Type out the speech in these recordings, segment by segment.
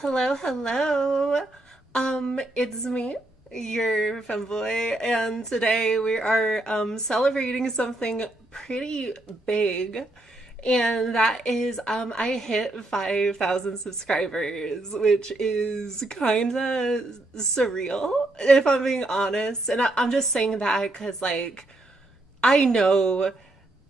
Hello, hello. It's me, your femboy, and today we are celebrating something pretty big. And that is I hit 5,000 subscribers, which is kind of surreal if I'm being honest. And I'm just saying that because I know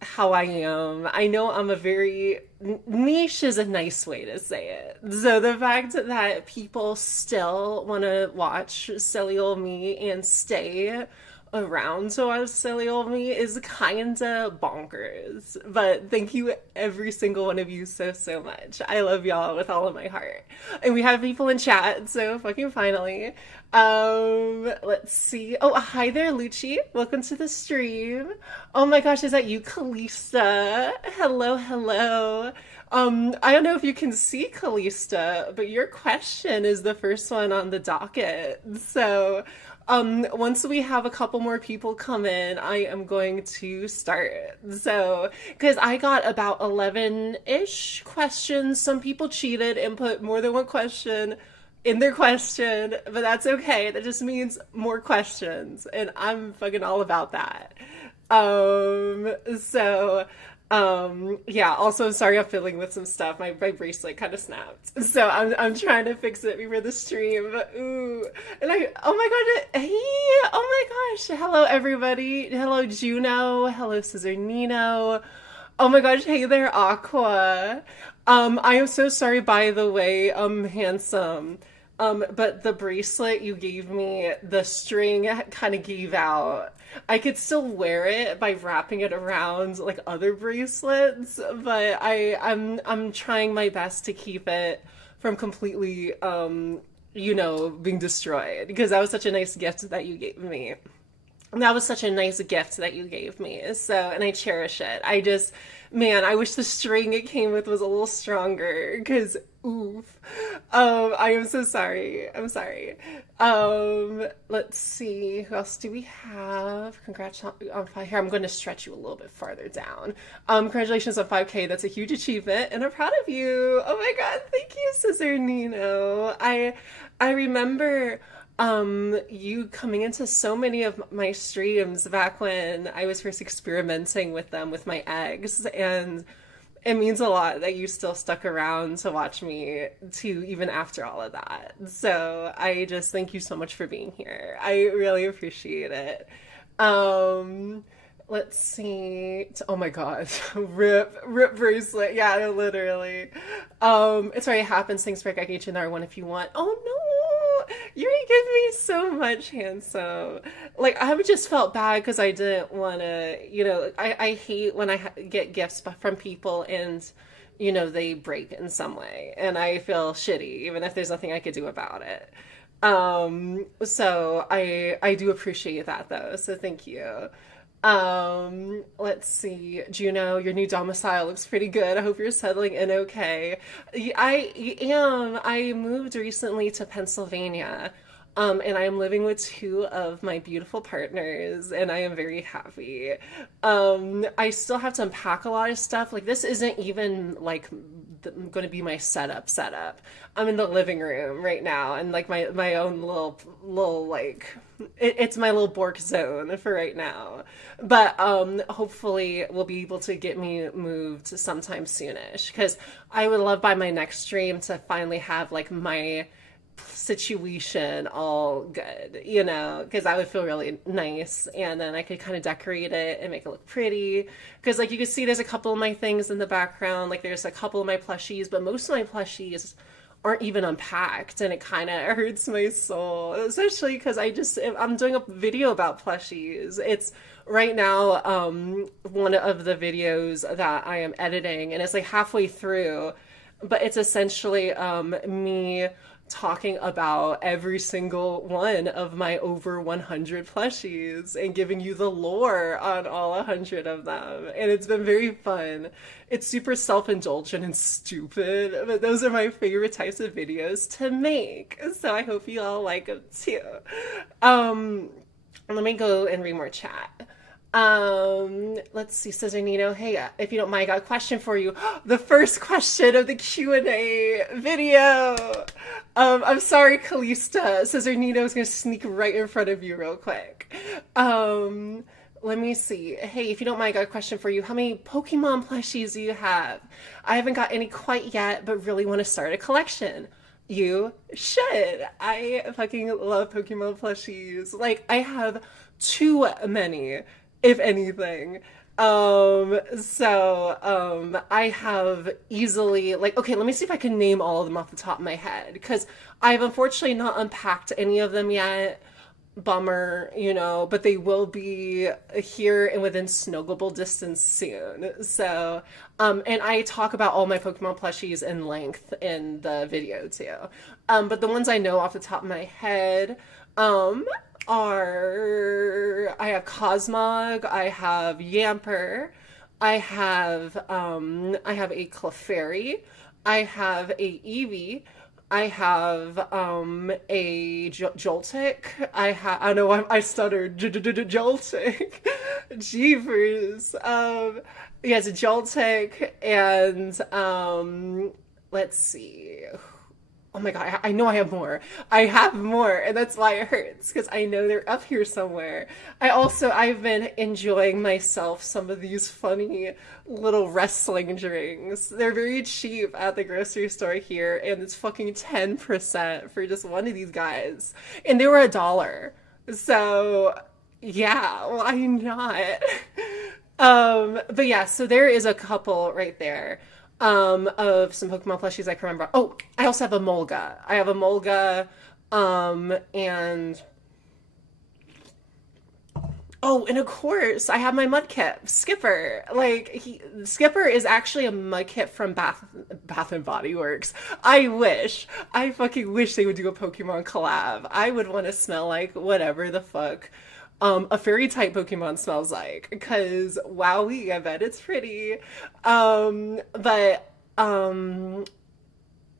how I am. I know I'm a very niche is a nice way to say it. So the fact that people still want to watch silly old me and stay around to watch silly old me is kind of bonkers. But thank you, every single one of you, so much. I love y'all with all of my heart. And we have people in chat, so fucking finally. Let's see. Oh, hi there, Lucci. Welcome to the stream. Oh my gosh, is that you, Kalista? Hello, hello. I don't know if you can see Kalista, but your question is the first one on the docket. So, once we have a couple more people come in, I am going to start. So, because I got about 11-ish questions. Some people cheated and put more than one question in their question, but that's okay. That just means more questions, and I'm fucking all about that. So yeah, also sorry I'm fiddling with some stuff. My bracelet kind of snapped. So I'm trying to fix it before the stream. But ooh. And oh my god, hey, oh my gosh. Hello everybody. Hello Juno. Hello Scissor. Oh my gosh, hey there, Aqua. I am so sorry by the way, handsome. But the bracelet you gave me, the string kind of gave out. I could still wear it by wrapping it around like other bracelets, but I'm trying my best to keep it from completely being destroyed because that was such a nice gift that you gave me. That was such a nice gift that you gave me. So, and I cherish it. Man, I wish the string it came with was a little stronger because oof. I am so sorry. I'm sorry. Let's see. Who else do we have? Congrats on 5. Here, I'm going to stretch you a little bit farther down. Congratulations on 5K. That's a huge achievement, and I'm proud of you. Oh my God. Thank you, Sister Nino. I remember you coming into so many of my streams back when I was first experimenting with them with my eggs, and it means a lot that you still stuck around to watch me too, even after all of that. So I just thank you so much for being here. I really appreciate it. Let's see. Oh my god. Rip bracelet. Yeah, no, literally. It's already happens. Thanks for another one if you want. Oh no, you give me so much, handsome. Like I just felt bad because I didn't want to. I hate when I get gifts from people and they break in some way, and I feel shitty even if there's nothing I could do about it. So I do appreciate that though. So thank you. Let's see. Juno, your new domicile looks pretty good. I hope you're settling in okay. I am. I moved recently to Pennsylvania. And I am living with 2 of my beautiful partners, and I am very happy. I still have to unpack a lot of stuff. Like, this isn't even, like, going to be my setup. I'm in the living room right now, and, like, my own little like, it's my little Bork zone for right now. But, hopefully we'll be able to get me moved sometime soonish, because I would love by my next stream to finally have, like, my situation all good, because I would feel really nice, and then I could kind of decorate it and make it look pretty, because like you can see there's a couple of my things in the background, like there's a couple of my plushies, but most of my plushies aren't even unpacked, and it kind of hurts my soul, especially because I'm doing a video about plushies. It's right now one of the videos that I am editing, and it's like halfway through, but it's essentially me talking about every single one of my over 100 plushies and giving you the lore on all 100 of them. And it's been very fun. It's super self-indulgent and stupid, but those are my favorite types of videos to make. So I hope you all like them too. Let me go and read more chat. Let's see, says Nino. Hey, if you don't mind, I got a question for you. The first question of the Q&A video. I'm sorry, Kalista. Says Nino is gonna sneak right in front of you real quick. Um, Let me see. Hey, if you don't mind, I got a question for you. How many Pokemon plushies do you have? I haven't got any quite yet, but really want to start a collection. You should. I fucking love Pokemon plushies. Like, I have too many, if anything. I have easily, like, okay, let me see if I can name all of them off the top of my head, because I've unfortunately not unpacked any of them yet. Bummer, but they will be here and within snuggable distance soon. And I talk about all my Pokemon plushies in length in the video too. But the ones I know off the top of my head, are I have Cosmog, I have Yamper, I have a Clefairy, I have a Eevee, I have a Joltik. I don't know why I stuttered. Joltik. Jeepers. Yes, a Joltik and let's see. Oh my god, I know I have more. I have more, and that's why it hurts, because I know they're up here somewhere. I've been enjoying myself some of these funny little wrestling drinks. They're very cheap at the grocery store here, and it's fucking 10% for just one of these guys. And they were $1. So, yeah, why not? But yeah, so there is a couple right there of some Pokemon plushies I can remember. Oh, I also have a Molga. I have a Molga, and oh, and of course I have my Mudkip, Skipper. Skipper is actually a Mudkip from Bath and Body Works. I fucking wish they would do a Pokemon collab. I would want to smell like whatever the fuck a fairy type Pokemon smells like, because wowee, I bet it's pretty. But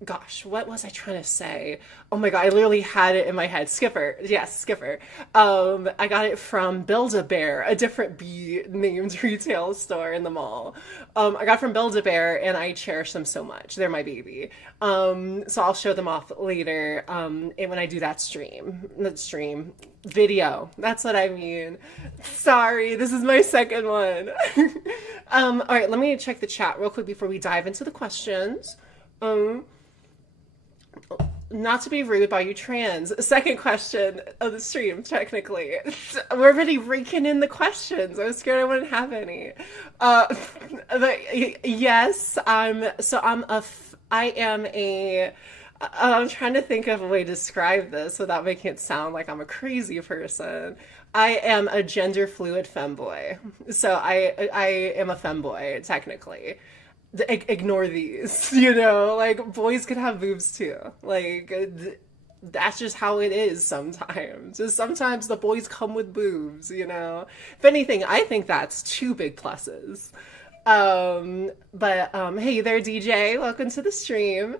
gosh, what was I trying to say? Oh my god, I literally had it in my head. Skipper. Yes, Skipper. I got it from Build-A-Bear, a different bee named retail store in the mall. I got it from Build-A-Bear, and I cherish them so much. They're my baby. So I'll show them off later, and when I do that stream video. That's what I mean. Sorry, this is my second one. All right, let me check the chat real quick before we dive into the questions. Not to be rude, are you trans? Second question of the stream, technically. We're already raking in the questions. I was scared I wouldn't have any. But yes, I'm trying to think of a way to describe this without making it sound like I'm a crazy person. I am a gender fluid femboy. So I am a femboy, technically. Ignore these, like boys could have boobs too. That's just how it is sometimes. Just sometimes the boys come with boobs, If anything, I think that's two big pluses. Hey there, DJ. Welcome to the stream.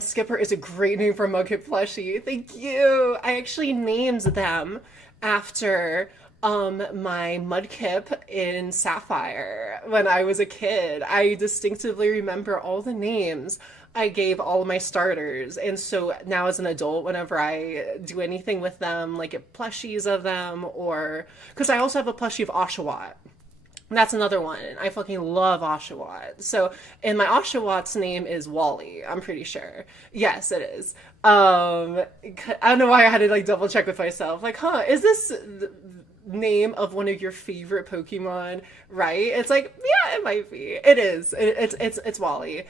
Skipper is a great name for a Mugkip plushie. Thank you. I actually named them after my Mudkip in Sapphire when I was a kid. I distinctively remember all the names I gave all of my starters, and so now as an adult, whenever I do anything with them, like get plushies of them, or because I also have a plushie of Oshawott. That's another one. I fucking love Oshawott. So, and my Oshawot's name is Wally, I'm pretty sure. Yes, it is. I don't know why I had to double check with myself. Is this name of one of your favorite Pokemon, right? It's yeah, it might be. It is. It's Wally.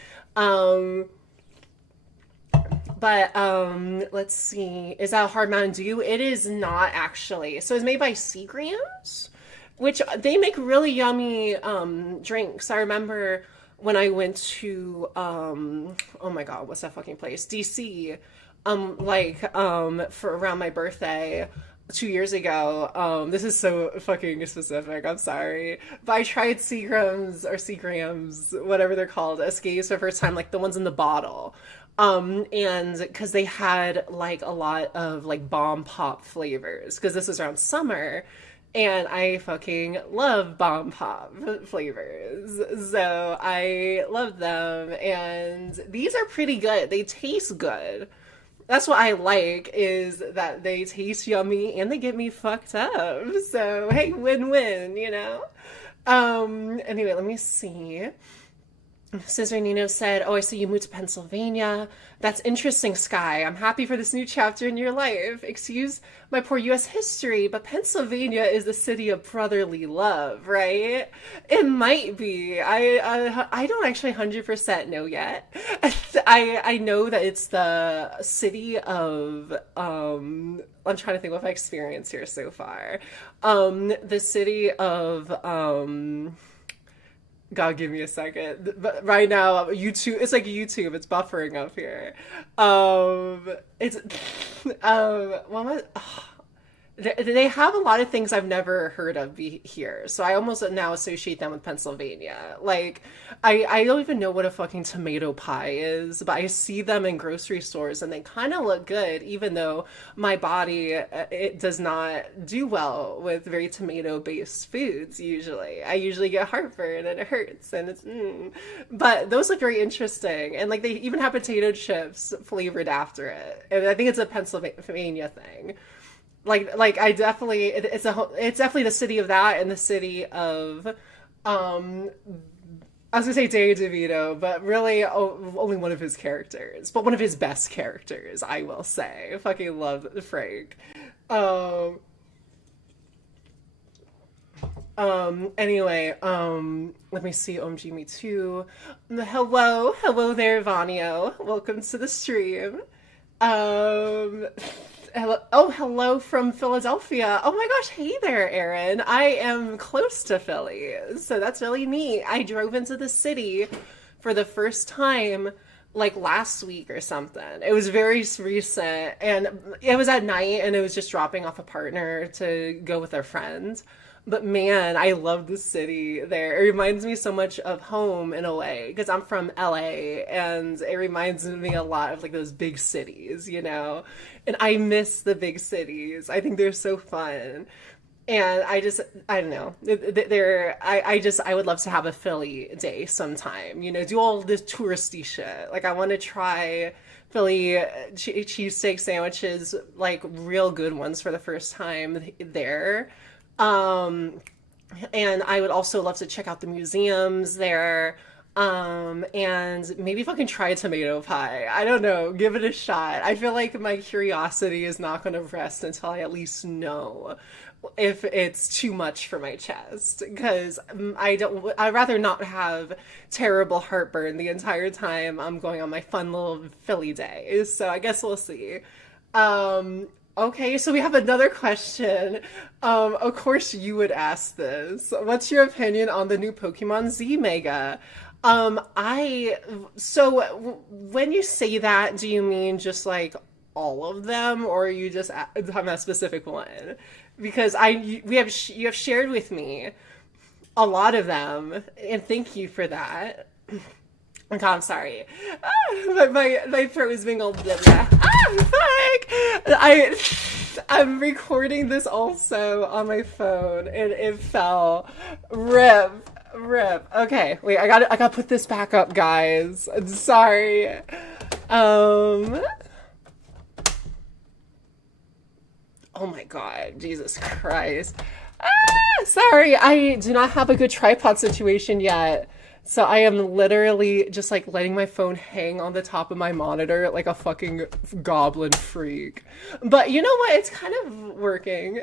Let's see. Is that a hard Mountain Dew? It is not, actually. So it's made by Seagrams, which they make really yummy drinks. I remember when I went to oh my god, what's that fucking place? DC, for around my birthday 2 years ago. This is so fucking specific, I'm sorry. But I tried Seagrams, whatever they're called, Escapes for the first time, the ones in the bottle. And because they had a lot of bomb pop flavors, because this was around summer. And I fucking love bomb pop flavors. So I love them. And these are pretty good. They taste good. That's what I like is that they taste yummy and they get me fucked up. So hey, win-win, you know? Anyway, let me see. Cesar Nino said, "Oh, I see you moved to Pennsylvania. That's interesting, Sky. I'm happy for this new chapter in your life. Excuse my poor U.S. history, but Pennsylvania is the city of brotherly love, right? It might be. I don't actually 100% know yet. I know that it's the city of I'm trying to think what my experience here so far. The city of God, give me a second. But right now, YouTube, it's like YouTube, it's buffering up here. It's, what was, they have a lot of things I've never heard of here, so I almost now associate them with Pennsylvania. Like, I don't even know what a fucking tomato pie is, but I see them in grocery stores and they kind of look good, even though my body it does not do well with very tomato-based foods. Usually, I usually get heartburn and it hurts, and it's But those look very interesting, and like they even have potato chips flavored after it, and I think it's a Pennsylvania thing. Like I definitely it's definitely the city of that and the city of I was gonna say Danny DeVito, but really only one of his characters, but one of his best characters, I will say. I fucking love Frank. Um anyway, let me see. OMG, me too. Hello there, Vanio. Welcome to the stream. Um, hello from Philadelphia. Oh my gosh, hey there, Aaron. I am close to Philly, so that's really neat. I drove into the city for the first time like last week or something. It was very recent, and it was at night, and it was just dropping off a partner to go with our friends. But man, I love the city there. It reminds me so much of home in a way because I'm from LA and it reminds me a lot of like those big cities, you know? And I miss the big cities. I think they're so fun. And I don't know. I would love to have a Philly day sometime, you know, do all this touristy shit. Like I want to try Philly cheesesteak sandwiches, like real good ones for the first time there. Um, and I would also love to check out the museums there. And maybe if I can try a tomato pie. I don't know, give it a shot. I feel like my curiosity is not going to rest until I at least know if it's too much for my chest. Because I'd rather not have terrible heartburn the entire time I'm going on my fun little Philly day. So I guess we'll see. Um, Okay, so we have another question. Of course you would ask this. What's your opinion on the new Pokemon Z Mega? When you say that, do you mean just like all of them, or are you just talking about a specific one? Because you have shared with me a lot of them, and thank you for that. Okay, I'm sorry. My throat is being all fuck! I'm recording this also on my phone and it fell. Rip. Okay, wait, I gotta put this back up, guys. I'm sorry. Oh my god, Jesus Christ. Sorry, I do not have a good tripod situation yet. So I am literally just like letting my phone hang on the top of my monitor like a fucking goblin freak. But you know what? It's kind of working.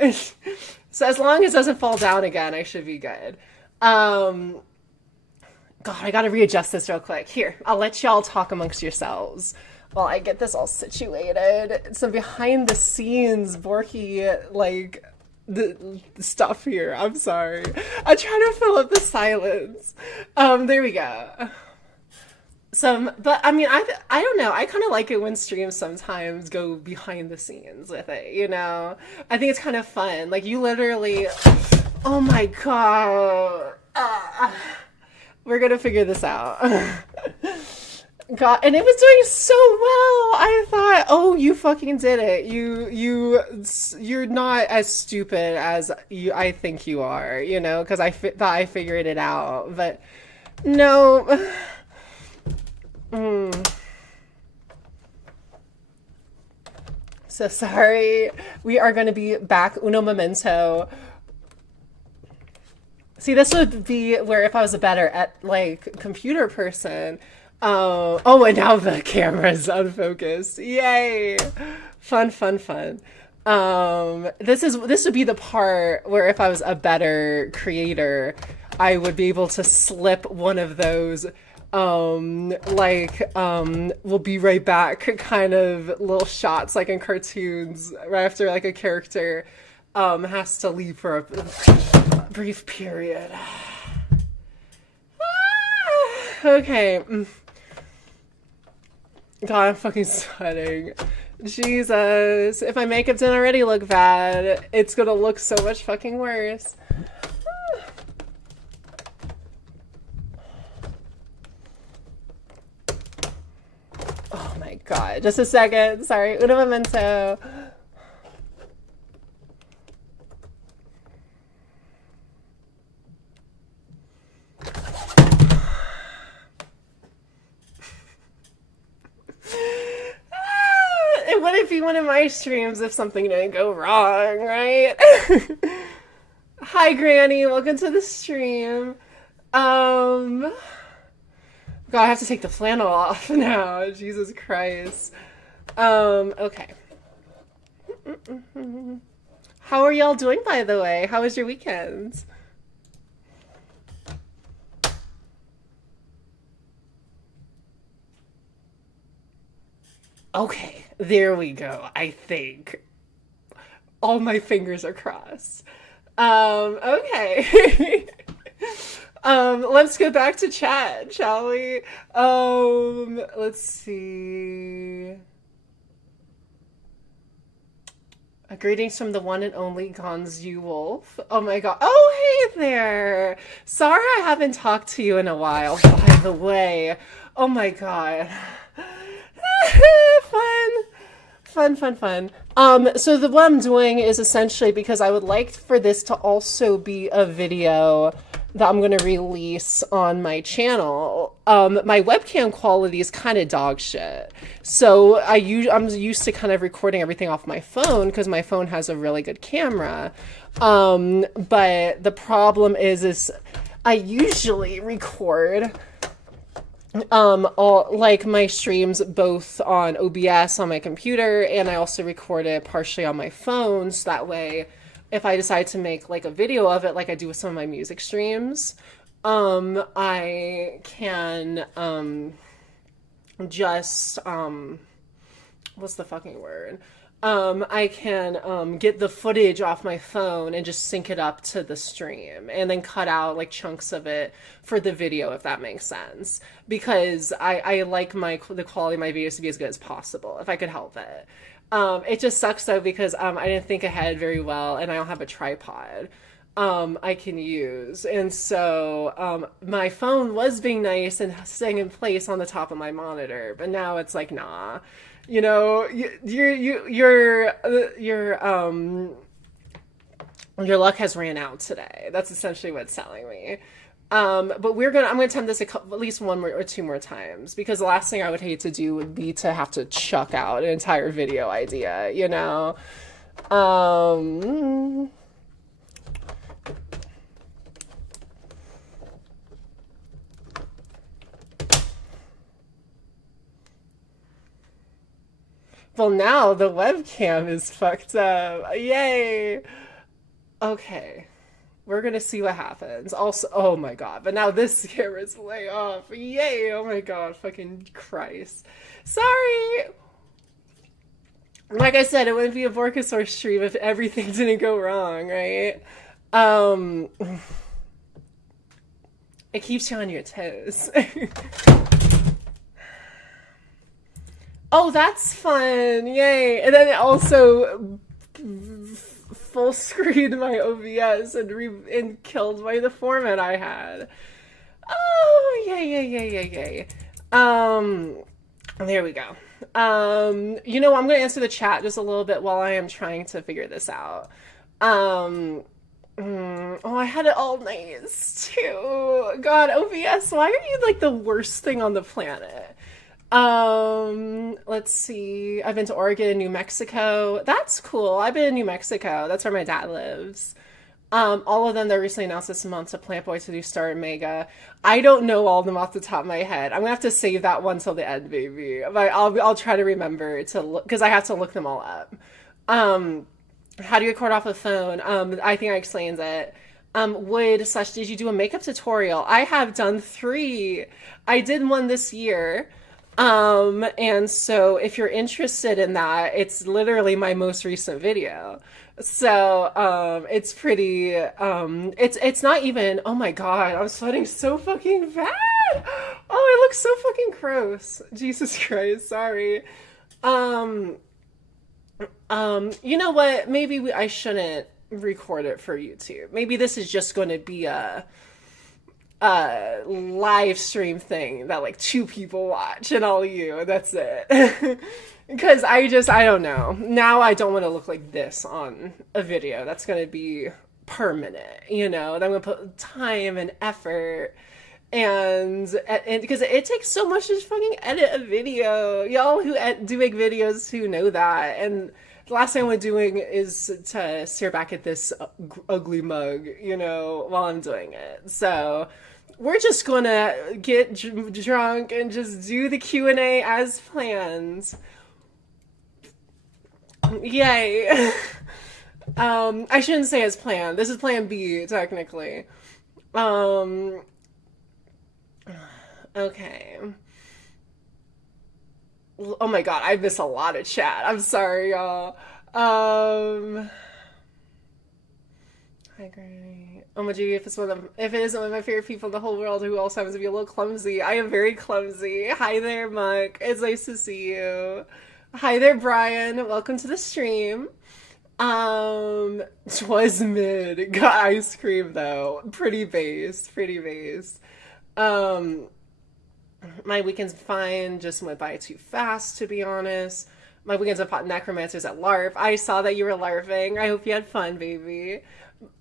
So as long as it doesn't fall down again, I should be good. God, I gotta readjust this real quick. Here, I'll let y'all talk amongst yourselves while I get this all situated. Some behind the scenes Borky like the stuff here. I'm sorry. I'm trying to fill up the silence. There we go. But I mean, I don't know. I kind of like it when streams sometimes go behind the scenes with it, you know? I think it's kind of fun. Like, you literally, oh my God. We're gonna figure this out. God, and it was doing so well. I thought, oh, you fucking did it. You're not as stupid as I think you are, because thought I figured it out, but no. Mm. So sorry. We are going to be back uno momento. See, this would be where if I was a better at like computer person. Oh, and now the camera's unfocused. Yay! Fun, fun, fun. This would be the part where if I was a better creator, I would be able to slip one of those we'll be right back kind of little shots like in cartoons right after like a character has to leave for a brief period. Okay. God, I'm fucking sweating. Jesus. If my makeup didn't already look bad, it's gonna look so much fucking worse. Oh my God. Just a second. Sorry. Uno momento. It wouldn't be one of my streams if something didn't go wrong, right? Hi, Granny. Welcome to the stream. God, I have to take the flannel off now. Jesus Christ. Okay. How are y'all doing, by the way? How was your weekend? Okay, there we go. I think all my fingers are crossed. Okay. Let's go back to chat, shall we? Let's see. Greetings from the one and only Gonzu Wolf. Oh my God. Oh, hey there. Sorry I haven't talked to you in a while, by the way. Oh my God. Fun. So what I'm doing is essentially because I would like for this to also be a video that I'm going to release on my channel. My webcam quality is kind of dog shit. So I'm used to kind of recording everything off my phone because my phone has a really good camera. But the problem is I usually record all like my streams both on OBS on my computer, and I also record it partially on my phone, so that way if I decide to make like a video of it like I do with some of my music streams, I can just what's the fucking word? I can get the footage off my phone and just sync it up to the stream and then cut out like chunks of it for the video, if that makes sense. Because I like the quality of my videos to be as good as possible, if I could help it. It just sucks though because I didn't think ahead very well and I don't have a tripod I can use. And so my phone was being nice and staying in place on the top of my monitor, but now it's like, nah. You know, your luck has ran out today. That's essentially what's telling me. But I'm gonna attempt this at least one more or two more times, because the last thing I would hate to do would be to have to chuck out an entire video idea, you know? Well, now the webcam is fucked up. Yay! Okay. We're gonna see what happens. Also, oh my God, but now this camera's way off. Yay! Oh my God, fucking Christ. Sorry! Like I said, it wouldn't be a Vorkasaur stream if everything didn't go wrong, right? It keeps you on your toes. Oh, that's fun. Yay. And then it also full screened my OBS and killed the format I had. Oh, yay. Um, there we go. I'm going to answer the chat just a little bit while I am trying to figure this out. Um, oh, I had it all nice too. God, OBS, why are you like the worst thing on the planet? Let's see. I've been to Oregon and New Mexico. That's cool. I've been in New Mexico. That's where my dad lives. All of them that recently announced this month to Plant Boy to do Star and Mega. I don't know all of them off the top of my head. I'm gonna have to save that one till the end, baby. But I'll try to remember to look because I have to look them all up. Um, how do you record off a phone? I think I explained it. Would slash did you do a makeup tutorial? I have done three. I did one this year. And so if you're interested in that, it's literally my most recent video. So, it's pretty, it's not even, oh my God, I'm sweating so fucking bad. Oh, it looks so fucking gross. Jesus Christ, sorry. Um, you know what? Maybe I shouldn't record it for YouTube. Maybe this is just going to be a live stream thing that like two people watch and all you. That's it. Because I don't know. Now I don't want to look like this on a video. That's going to be permanent, you know? And I'm going to put time and effort and because it takes so much to fucking edit a video. Y'all who do make videos who know that. And the last thing I'm doing is to stare back at this ugly mug, you know, while I'm doing it. So we're just gonna get drunk and just do the Q&A as planned. Yay. I shouldn't say as planned. This is plan B, technically. Um, okay. Oh my God, I miss a lot of chat. I'm sorry, y'all. Hi, Granny. Oh my gee, if it isn't one of my favorite people in the whole world who also happens to be a little clumsy, I am very clumsy. Hi there, Muck. It's nice to see you. Hi there, Brian. Welcome to the stream. Twas mid. Got ice cream though. Pretty base. Pretty base. Um, my weekend's fine. Just went by too fast, to be honest. My weekends have fought necromancers at LARP. I saw that you were LARPing. I hope you had fun, baby.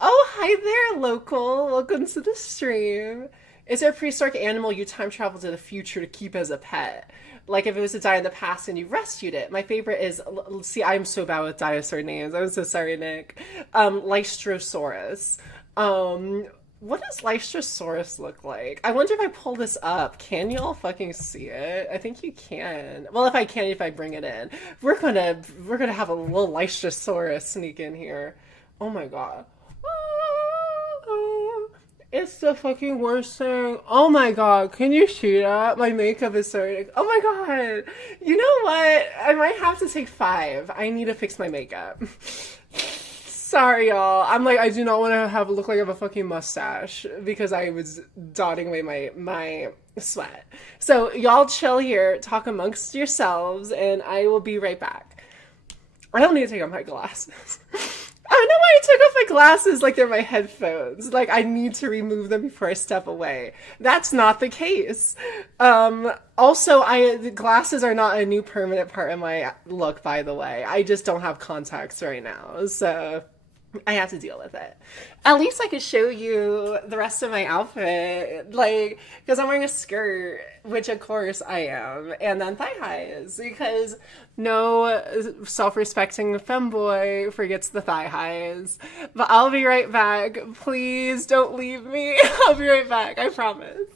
Oh, hi there, local. Welcome to the stream. Is there a prehistoric animal you time travel to the future to keep as a pet? Like if it was to die in the past and you rescued it. My favorite is, see, I'm so bad with dinosaur names. I'm so sorry, Nick. Lystrosaurus. What does Lystrosaurus look like? I wonder if I pull this up, can y'all fucking see it? I think you can. Well, if I can, if I bring it in, we're gonna have a little Lystrosaurus sneak in here. Oh my God. It's the fucking worst thing. Oh my God. Can you see that? My makeup is starting. Oh my God. You know what? I might have to take 5. I need to fix my makeup. Sorry, y'all. I'm like, I do not want to have look like I have a fucking mustache because I was dotting away my sweat. So y'all chill here, talk amongst yourselves, and I will be right back. I don't need to take off my glasses. I don't know why I took off my glasses like they're my headphones. Like I need to remove them before I step away. That's not the case. Also, the glasses are not a new permanent part of my look, by the way. I just don't have contacts right now, so I have to deal with it. At least I could show you the rest of my outfit, like, because I'm wearing a skirt, which of course I am, and then thigh highs, because no self-respecting femboy forgets the thigh highs. But I'll be right back. Please don't leave me. I'll be right back. I promise.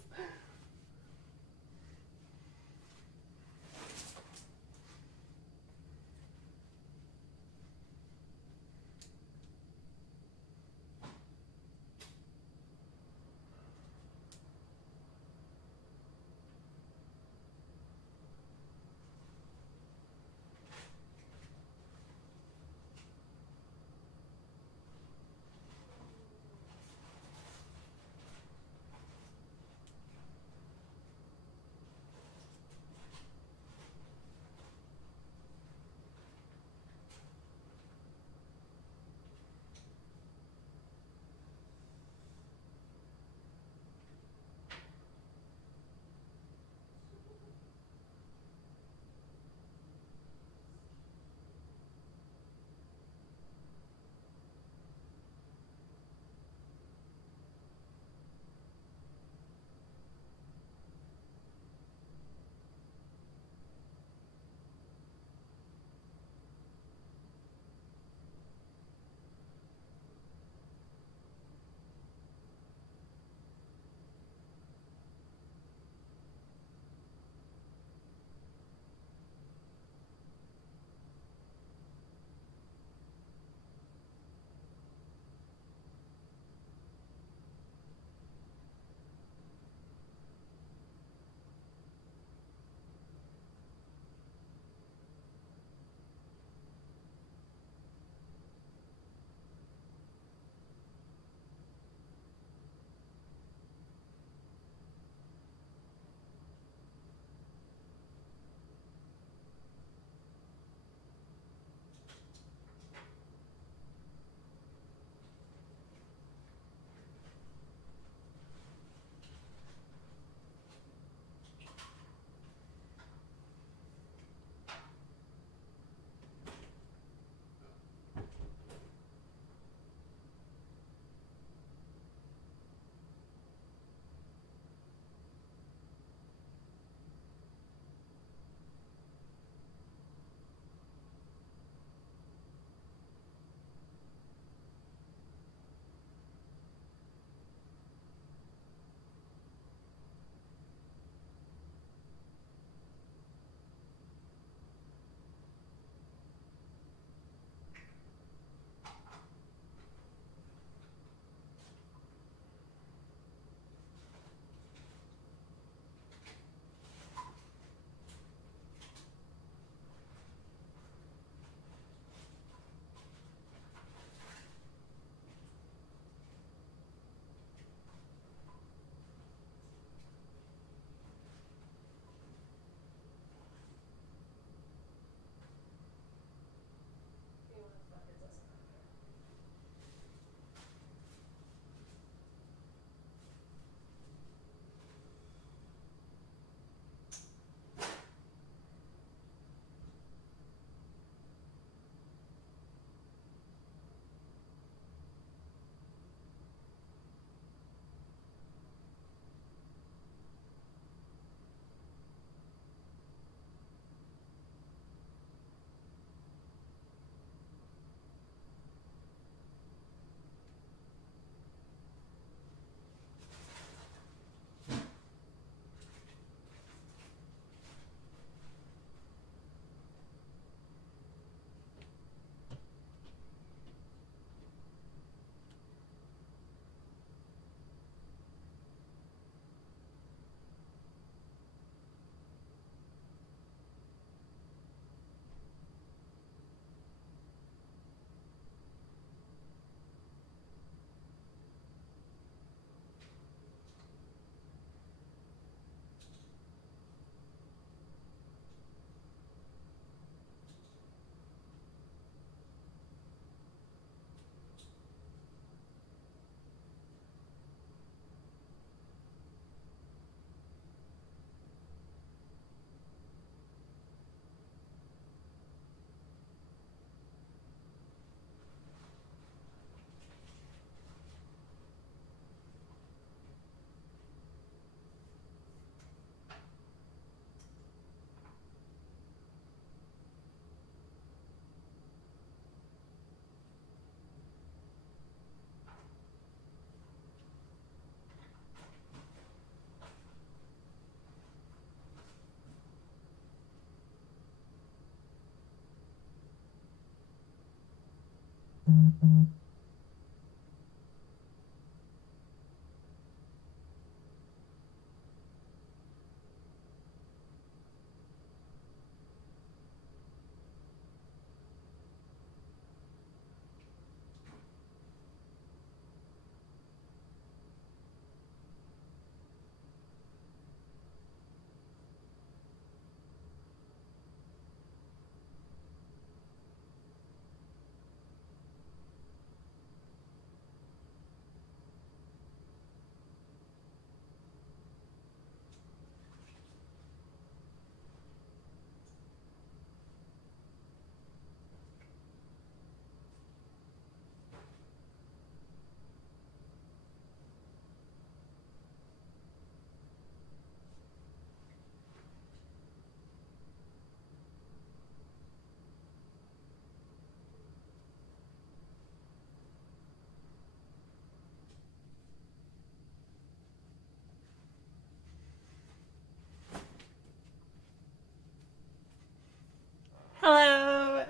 Hello.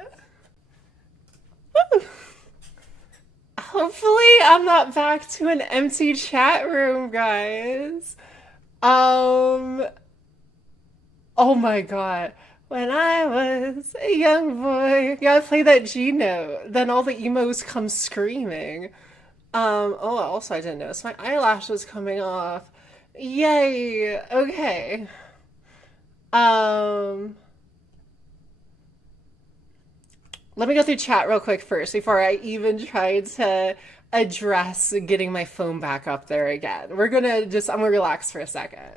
Hopefully, I'm not back to an empty chat room, guys. Um, oh my god. When I was a young boy, you gotta play that G note. Then all the emos come screaming. Oh, also, I didn't notice my eyelash was coming off. Yay. Okay. Um, Let me go through chat real quick first before I even try to address getting my phone back up there again. I'm gonna relax for a second.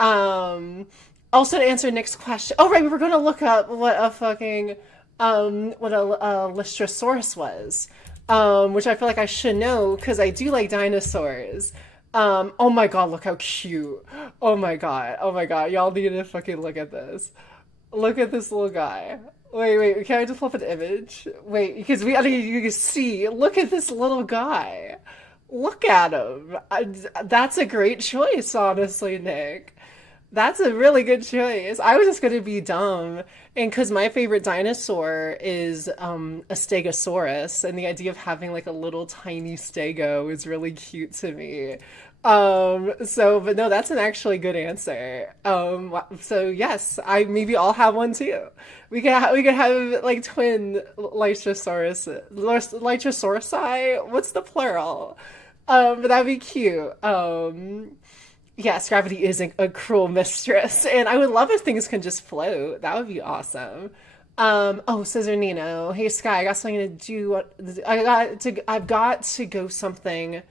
Um, Also to answer Nick's question. Oh, right, we were gonna look up what a Lystrosaurus was. Which I feel like I should know because I do like dinosaurs. Oh my god, look how cute. Oh my god, y'all need to fucking look at this. Look at this little guy. Wait, can I just pull up an image? Wait, because I mean, you can see, look at this little guy. Look at him. That's a great choice, honestly, Nick. That's a really good choice. I was just gonna be dumb, and because my favorite dinosaur is a Stegosaurus, and the idea of having like a little tiny stego is really cute to me. But no, that's an actually good answer. So yes, I maybe I'll have one too. We could have like twin Lytrosaurus. What's the plural? But that'd be cute. Yes, gravity is a cruel mistress, and I would love if things can just float. That would be awesome. Oh, Scissor Nino. Hey Sky, I got something to do. I've got to go something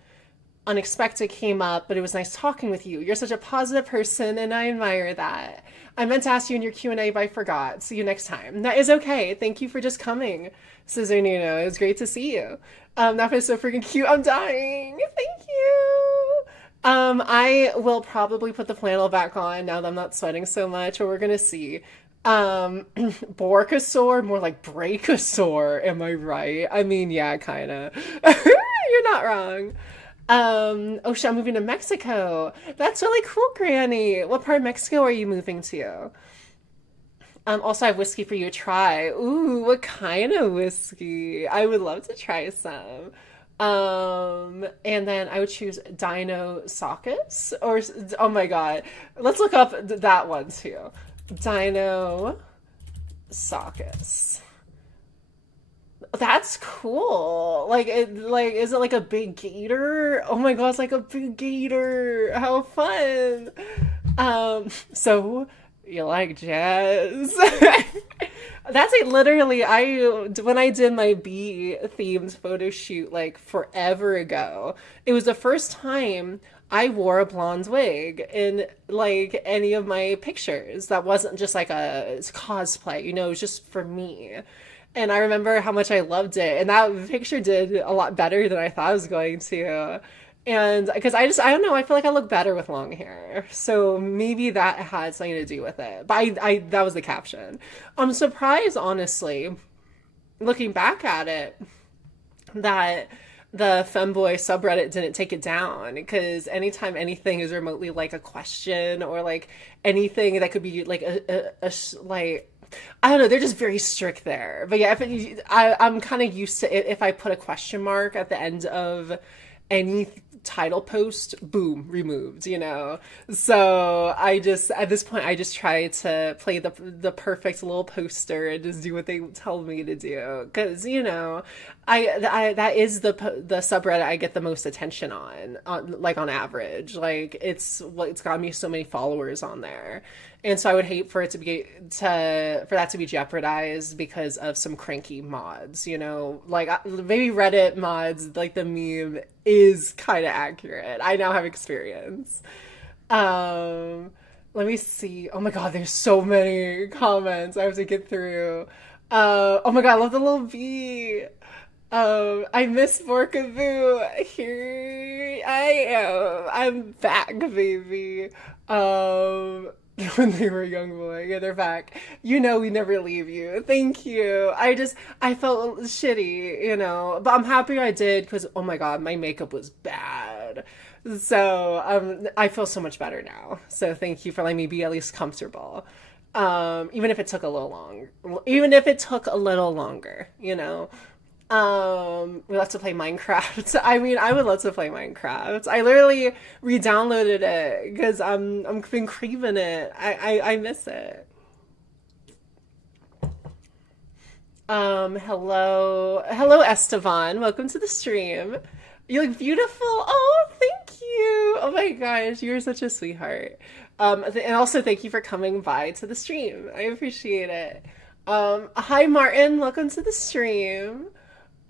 unexpected came up, but it was nice talking with you. You're such a positive person, and I admire that. I meant to ask you in your Q&A, but I forgot. See you next time. That is okay. Thank you for just coming, Scissor Nino. It was great to see you. That was so freaking cute. I'm dying. Thank you. I will probably put the flannel back on now that I'm not sweating so much, but we're gonna see. Borkasaur, more like Breakasaur, am I right? I mean, yeah, kinda. You're not wrong. Oh shit, I'm moving to Mexico. That's really cool, Granny. What part of Mexico are you moving to? Also, I have whiskey for you to try. Ooh, what kind of whiskey? I would love to try some. And then I would choose Dino Sockets or oh my god, let's look up that one too. Dino Sockets. That's cool. Is it like a big gator? Oh my god, it's like a big gator. How fun. So you like jazz? That's like literally I when I did my bee themed photo shoot like forever ago. It was the first time I wore a blonde wig in like any of my pictures. That wasn't just like a cosplay, it was just for me. And I remember how much I loved it. And that picture did a lot better than I thought I was going to. And because I don't know, I feel like I look better with long hair. So maybe that had something to do with it. But that was the caption. I'm surprised, honestly, looking back at it, that the femboy subreddit didn't take it down because anytime anything is remotely like a question or like anything that could be like like I don't know, they're just very strict there. But yeah, I'm kind of used to it. If I put a question mark at the end of any title post, boom, removed, you know. So I just at this point I just try to play the perfect little poster and just do what they tell me to do, because you know, I that is the subreddit I get the most attention on like on average. Like it's got me so many followers on there. And so I would hate for it to be for that to be jeopardized because of some cranky mods, you know, like maybe Reddit mods, like the meme is kind of accurate. I now have experience. Um, Let me see. Oh my God, there's so many comments I have to get through. Oh my God, I love the little bee. I miss Borkaboo. Here I am. I'm back, baby. When they were a young boy. Yeah, they're back. You know we never leave you. Thank you. I felt shitty, you know, but I'm happy I did because, oh my God, my makeup was bad. So, I feel so much better now. So thank you for letting me be at least comfortable. Even if it took a little long, even if it took a little longer, you know. We love to play Minecraft. I mean, I would love to play Minecraft. I literally re-downloaded it because I'm been craving it. I miss it. Hello Estevan. Welcome to the stream. You look beautiful. Oh, thank you. Oh my gosh, you're such a sweetheart. And also thank you for coming by to the stream. I appreciate it. Hi Martin. Welcome to the stream.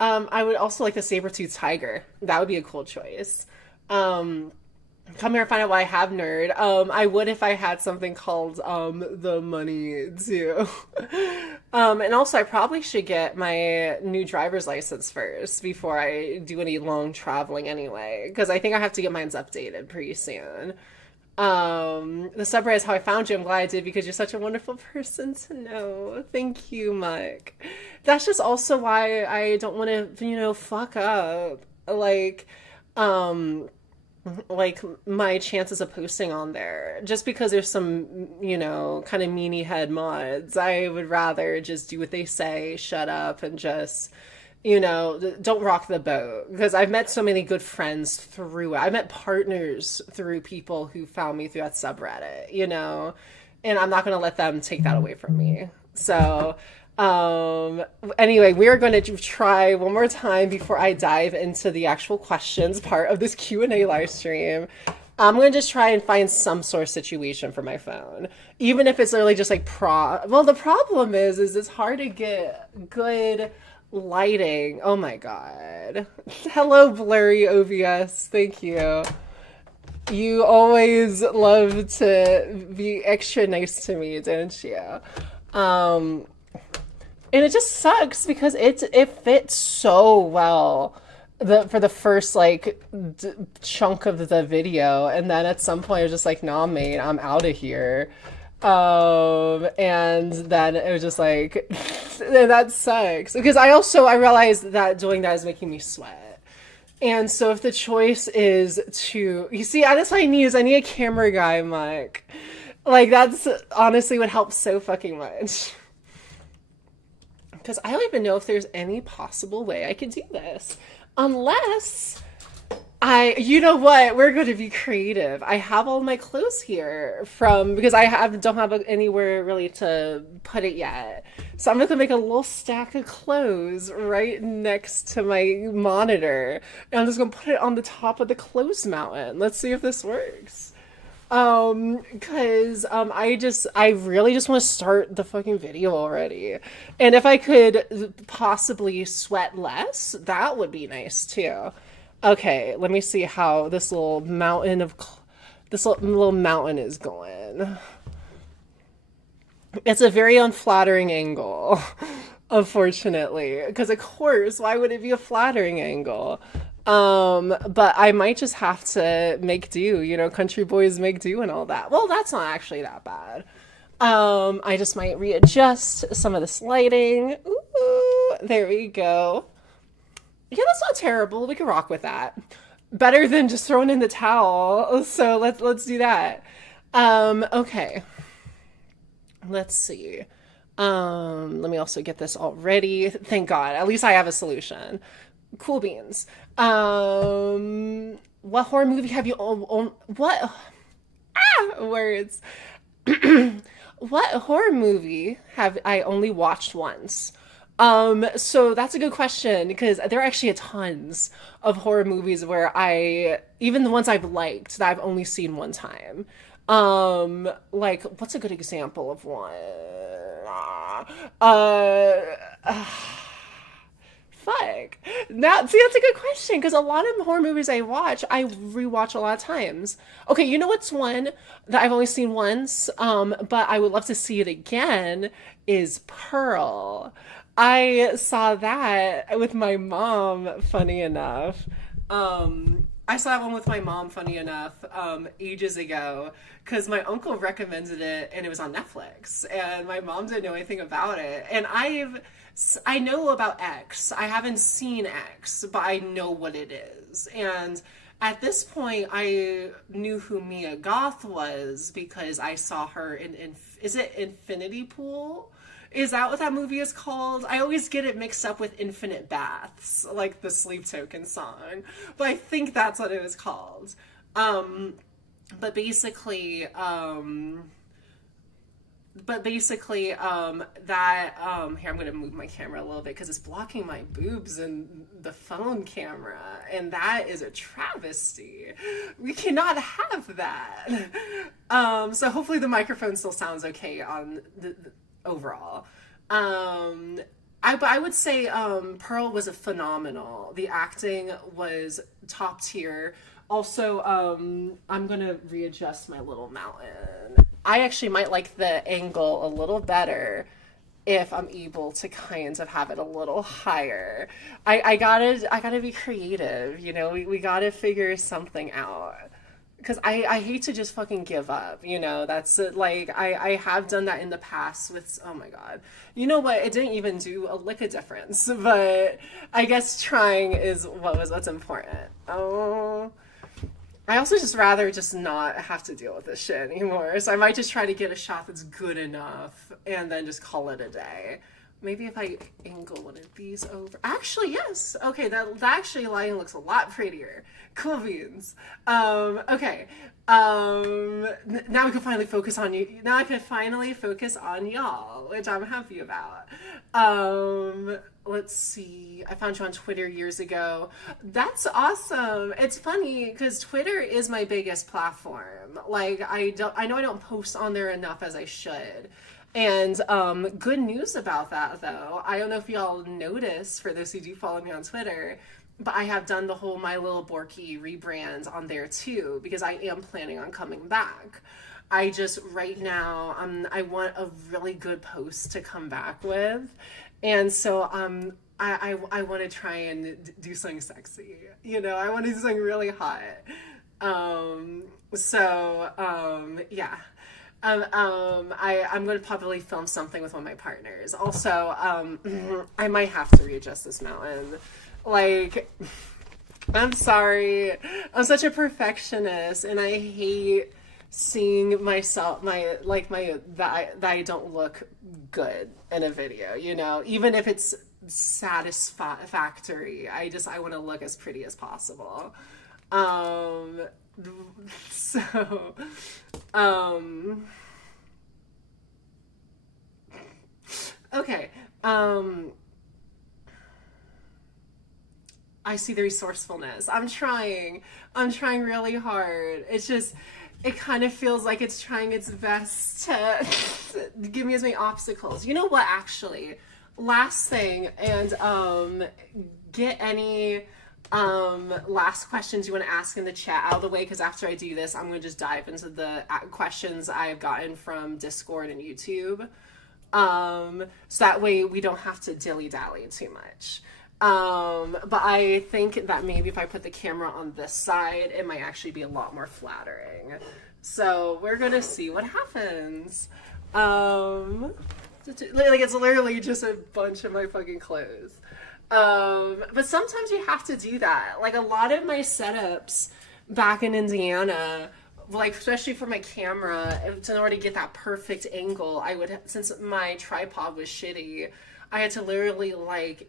I would also like the saber-toothed tiger. That would be a cool choice. Come here and find out why I have nerd. I would if I had something called the money too. And also I probably should get my new driver's license first before I do any long traveling anyway, because I think I have to get mine updated pretty soon. The subreddit is how I found you. I'm glad I did because you're such a wonderful person to know. Thank you, Mike. That's just also why I don't want to, you know, fuck up um like my chances of posting on there just because there's some, you know, kind of meanie head mods. I would rather just do what they say, shut up, and just, you know, don't rock the boat, because I've met so many good friends through it. I met partners through people who found me through that subreddit, you know, and I'm not going to let them take that away from me. So, anyway, we're going to try one more time before I dive into the actual questions part of this Q&A live stream. I'm going to just try and find some sort of situation for my phone, even if it's literally just like well, the problem is it's hard to get good lighting. Oh my God. Hello, blurry OBS. Thank you. You always love to be extra nice to me, don't you? And it just sucks because it fits so well for the first like chunk of the video, and then at some point I was just like, nah, mate, I'm out of here. And then it was just like, that sucks. Because I realized that doing that is making me sweat. And so if the choice is to, you see, that's what I need is I need a camera guy, Mike. Like, that's honestly would help so fucking much. Because I don't even know if there's any possible way I could do this. Unless you know what? We're going to be creative. I have all my clothes here because I don't have anywhere really to put it yet. So I'm going to make a little stack of clothes right next to my monitor. And I'm just going to put it on the top of the clothes mountain. Let's see if this works. Because I really just want to start the fucking video already. And if I could possibly sweat less, that would be nice too. Okay, let me see how this little mountain is going. It's a very unflattering angle, unfortunately, because of course, why would it be a flattering angle? But I might just have to make do, you know, country boys make do and all that. Well, that's not actually that bad. I just might readjust some of this lighting. Ooh, there we go. Yeah, that's not terrible. We can rock with that. Better than just throwing in the towel. So let's do that. Okay. Let's see. Let me also get this all ready. Thank God. At least I have a solution. Cool beans. What horror movie have you what words? What horror movie have I only watched once? So that's a good question because there are actually tons of horror movies where even the ones I've liked that I've only seen one time. Like, what's a good example of one? Uh, Fuck. Now, see, that's a good question because a lot of horror movies I rewatch a lot of times. Okay, you know what's one that I've only seen once, but I would love to see it again is Pearl. I saw that with my mom, funny enough. I saw that one with my mom, funny enough, ages ago, because my uncle recommended it and it was on Netflix, and my mom didn't know anything about it. And I know about X. I haven't seen X, but I know what it is. And at this point, I knew who Mia Goth was because I saw her in is it Infinity Pool? Is that what that movie is called? I always get it mixed up with Infinite Baths, like the Sleep Token song. But I think that's what it was called. Um, but basically, that here I'm gonna move my camera a little bit because it's blocking my boobs and the phone camera, and that is a travesty. We cannot have that. So hopefully the microphone still sounds okay on the overall. I would say Pearl was a phenomenal. The acting was top tier. Also, I'm gonna readjust my little mountain. I actually might like the angle a little better if I'm able to kind of have it a little higher. I gotta be creative, you know. We gotta figure something out. Because I hate to just fucking give up, you know. That's like I have done that in the past with, oh my God, you know what, it didn't even do a lick of difference, but I guess trying is what's important. Oh, I also just rather just not have to deal with this shit anymore, so I might just try to get a shot that's good enough and then just call it a day. Maybe if I angle one of these over. Actually, yes. Okay, that actually lighting looks a lot prettier. Cool beans. Okay. Now we can finally focus on you. Now I can finally focus on y'all, which I'm happy about. Let's see. I found you on Twitter years ago. That's awesome. It's funny because Twitter is my biggest platform. Like I know I don't post on there enough as I should. And good news about that, though. I don't know if y'all noticed, for those who do follow me on Twitter, but I have done the whole My Little Borky rebrand on there, too, because I am planning on coming back. I just, right now, I want a really good post to come back with. And so I want to try and do something sexy. You know, I want to do something really hot. Yeah. I'm going to probably film something with one of my partners. Also, I might have to readjust this mountain. Like, I'm sorry. I'm such a perfectionist, and I hate seeing myself, that I don't look good in a video, you know? Even if it's satisfactory, I want to look as pretty as possible. So, okay. I see the resourcefulness. I'm trying. I'm trying really hard. It's just, it kind of feels like it's trying its best to give me as many obstacles. You know what, actually? Last thing, and get any last questions you want to ask in the chat out of the way, because after I do this, I'm going to just dive into the questions I've gotten from Discord and YouTube. So that way we don't have to dilly-dally too much. But I think that maybe if I put the camera on this side, it might actually be a lot more flattering. So we're going to see what happens. Like, it's literally just a bunch of my fucking clothes. But sometimes you have to do that. Like, a lot of my setups back in Indiana like especially for my camera, in order to get that perfect angle, I would, since my tripod was shitty, I had to literally like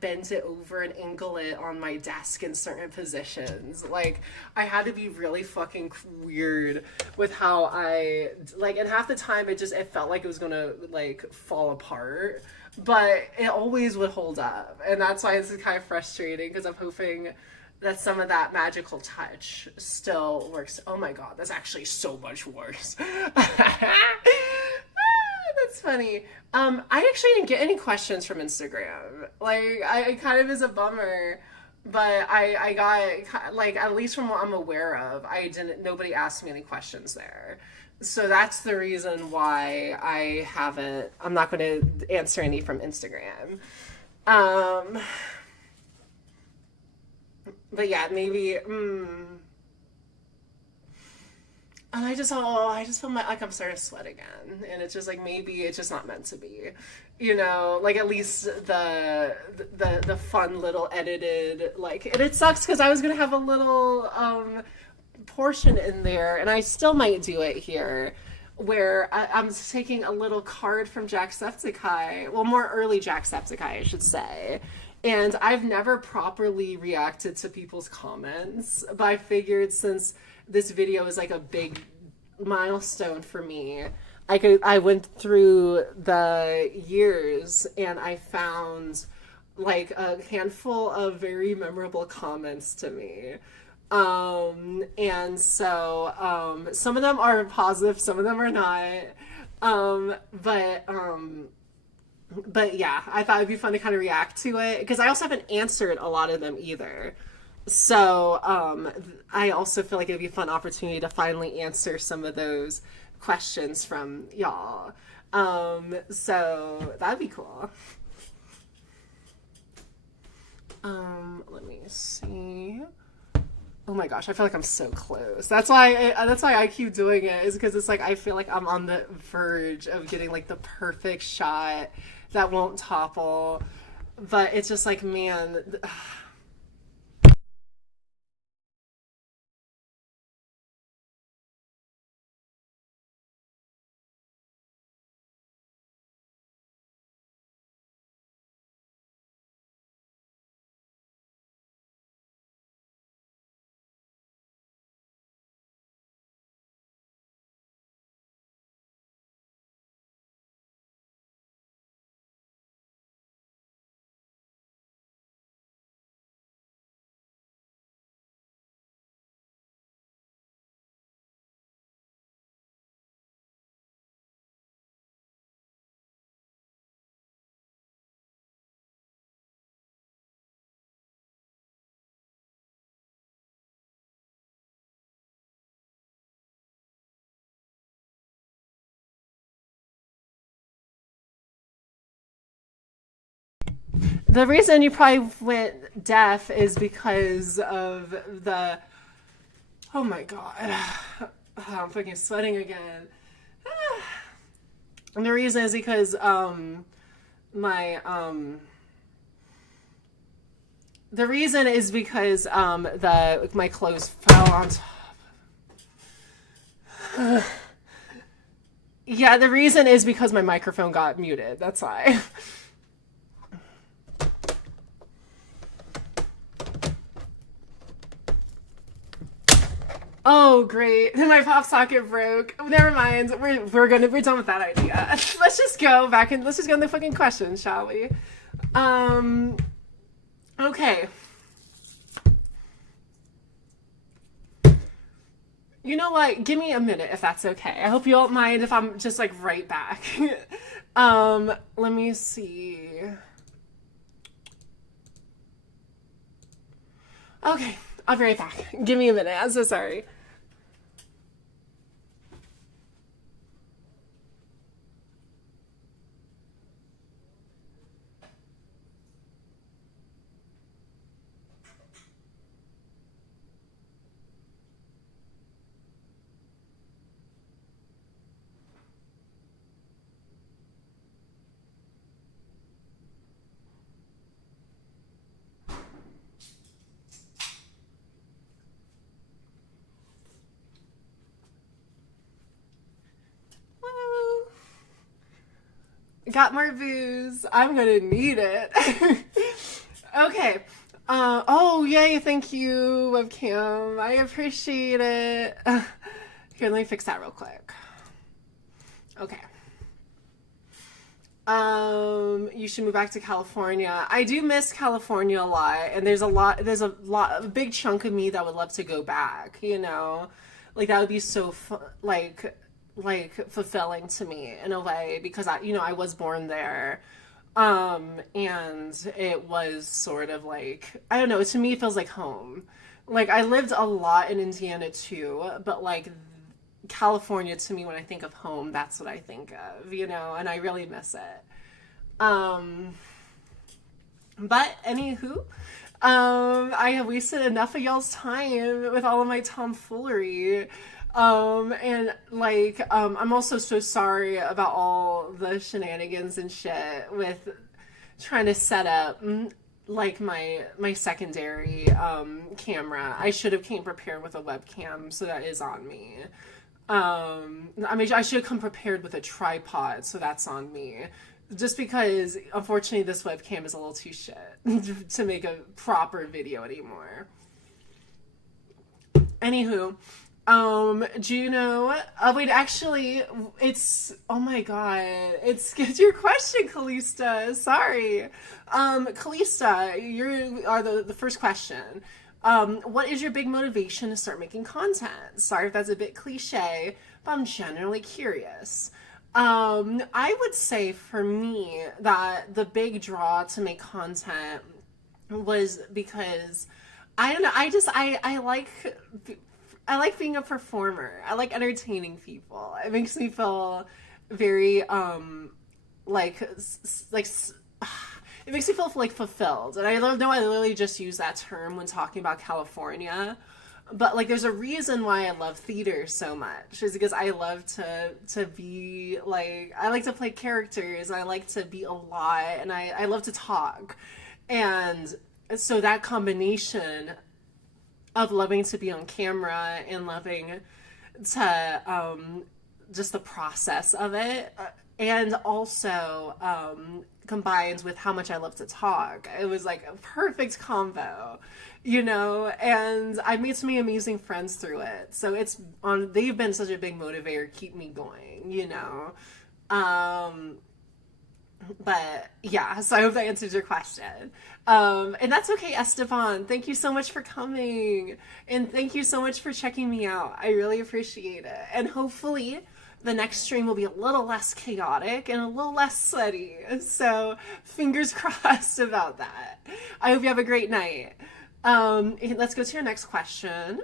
bend it over and angle it on my desk in certain positions. Like I had to be really fucking weird with how I like, and half the time it felt like it was gonna like fall apart, but it always would hold up, and that's why it's kind of frustrating because I'm hoping that some of that magical touch still works. Oh my god, that's actually so much worse. That's funny. I actually didn't get any questions from Instagram. Like, I it kind of is a bummer, but I got like at least from what I'm aware of, I didn't. Nobody asked me any questions there, so that's the reason why I haven't. I'm not going to answer any from Instagram. Um, but yeah, maybe. And I just feel like I'm starting to sweat again, and it's just like maybe it's just not meant to be, you know. Like at least the fun little edited like, and it sucks because I was gonna have a little portion in there, and I still might do it here, where I'm taking a little card from Jacksepticeye, well, more early Jacksepticeye, I should say. And I've never properly reacted to people's comments, but I figured since this video is like a big milestone for me, I went through the years and I found like a handful of very memorable comments to me. And so some of them are positive, some of them are not. Um, but um, but yeah, I thought it'd be fun to kind of react to it because I also haven't answered a lot of them either. So I also feel like it'd be a fun opportunity to finally answer some of those questions from y'all. So that'd be cool. Let me see. Oh my gosh, I feel like I'm so close. That's why I keep doing it, is because it's like I feel like I'm on the verge of getting like the perfect shot that won't topple. But it's just like, man, the reason you probably went deaf is because of the. Oh my god. I'm fucking sweating again. And the reason is because my the reason is because the my clothes fell on top. Yeah, the reason is because my microphone got muted. That's why. Oh, great. My pop socket broke. Never mind. We're done with that idea. Let's just go back and let's just go in the fucking questions, shall we? Um okay. You know what? Give me a minute if that's okay. I hope you don't mind if I'm just like right back. Let me see. Okay, I'll be right back. Give me a minute. I'm so sorry. Got more booze. I'm gonna need it. Okay. Oh, yay, thank you, webcam. I appreciate it. Here, let me fix that real quick. Okay. You should move back to California. I do miss California a lot, and a big chunk of me that would love to go back, you know? Like, that would be so, fulfilling to me in a way, because I was born there. And it was sort of like, I don't know, to me it feels like home. Like, I lived a lot in Indiana too, but like California, to me, when I think of home, that's what I think of, and I really miss it. But anywho, I have wasted enough of y'all's time with all of my tomfoolery. And like, I'm also so sorry about all the shenanigans and shit with trying to set up like my secondary camera. I should have came prepared with a webcam, so that is on me. I mean, I should have come prepared with a tripod, so that's on me. Just because, unfortunately, this webcam is a little too shit to make a proper video anymore. Anywho, Juno, wait, actually, oh my god, it's your question, Kalista, sorry. Kalista, you are the first question. What is your big motivation to start making content? Sorry if that's a bit cliche, but I'm generally curious. I would say for me that the big draw to make content was because, I don't know, I like being a performer. I like entertaining people. It makes me feel very like it makes me feel like fulfilled. And I know I literally just use that term when talking about California, but like there's a reason why I love theater so much, is because I love to be like, I like to play characters, I like to be a lot, and I love to talk. And so that combination of loving to be on camera and loving to just the process of it, and also combined with how much I love to talk, it was like a perfect combo, and I made so many amazing friends through it. So they've been such a big motivator to keep me going, but yeah, so I hope that answers your question. And that's okay, Esteban. Thank you so much for coming. And thank you so much for checking me out. I really appreciate it. And hopefully the next stream will be a little less chaotic and a little less sweaty. So fingers crossed about that. I hope you have a great night. Let's go to your next question.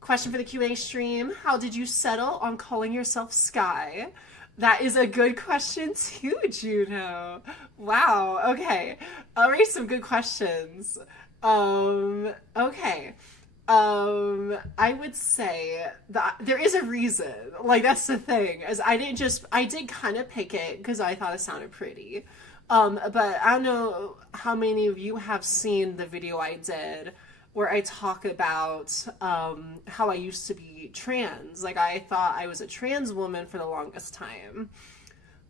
Question for the Q&A stream. How did you settle on calling yourself Sky? That is a good question too, Juno. Wow. Okay. Already some good questions. Okay. I would say that there is a reason. Like, that's the thing. As I did kind of pick it because I thought it sounded pretty. But I don't know how many of you have seen the video I did where I talk about how I used to be trans. Like, I thought I was a trans woman for the longest time.